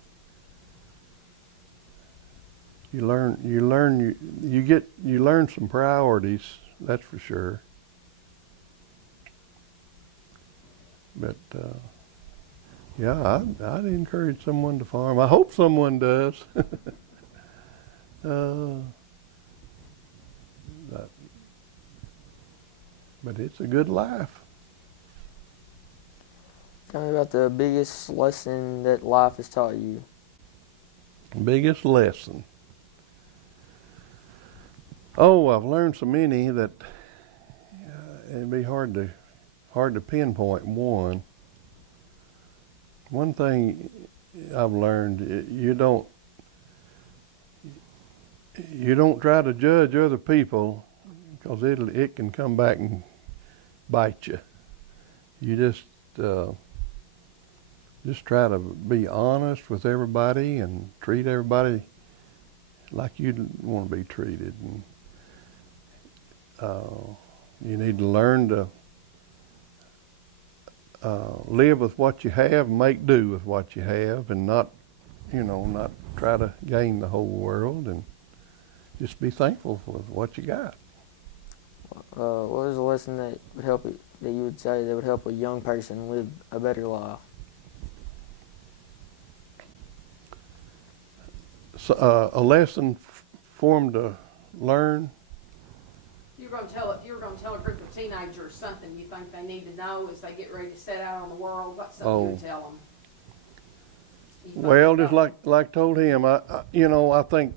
you learn some priorities, that's for sure. But yeah, I'd encourage someone to farm. I hope someone does. But it's a good life. Tell me about the biggest lesson that life has taught you. Biggest lesson. Oh, I've learned so many that it'd be hard to pinpoint one. One thing I've learned, you don't try to judge other people, because it can come back and bite you. You just try to be honest with everybody and treat everybody like you'd want to be treated. And you need to learn to live with what you have and make do with what you have, and not try to gain the whole world, and just be thankful for what you got. What is a lesson that you would say that would help a young person live a better life? So, a lesson for them to learn. If you were going to tell a group of teenagers something you think they need to know as they get ready to set out on the world, what's something you would tell them? Well, just like told him, I think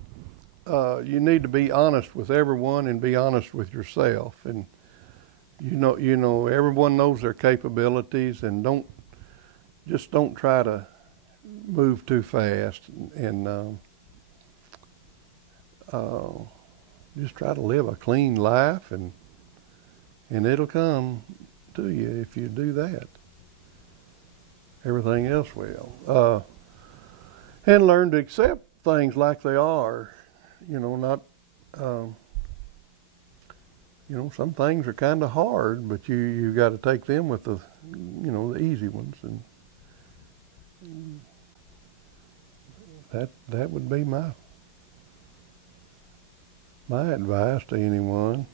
you need to be honest with everyone and be honest with yourself, and everyone knows their capabilities, and don't try to move too fast, and just try to live a clean life, and it'll come to you if you do that. Everything else will. And learn to accept things like they are. Not, some things are kind of hard, but you got to take them with the easy ones, and that would be my advice to anyone.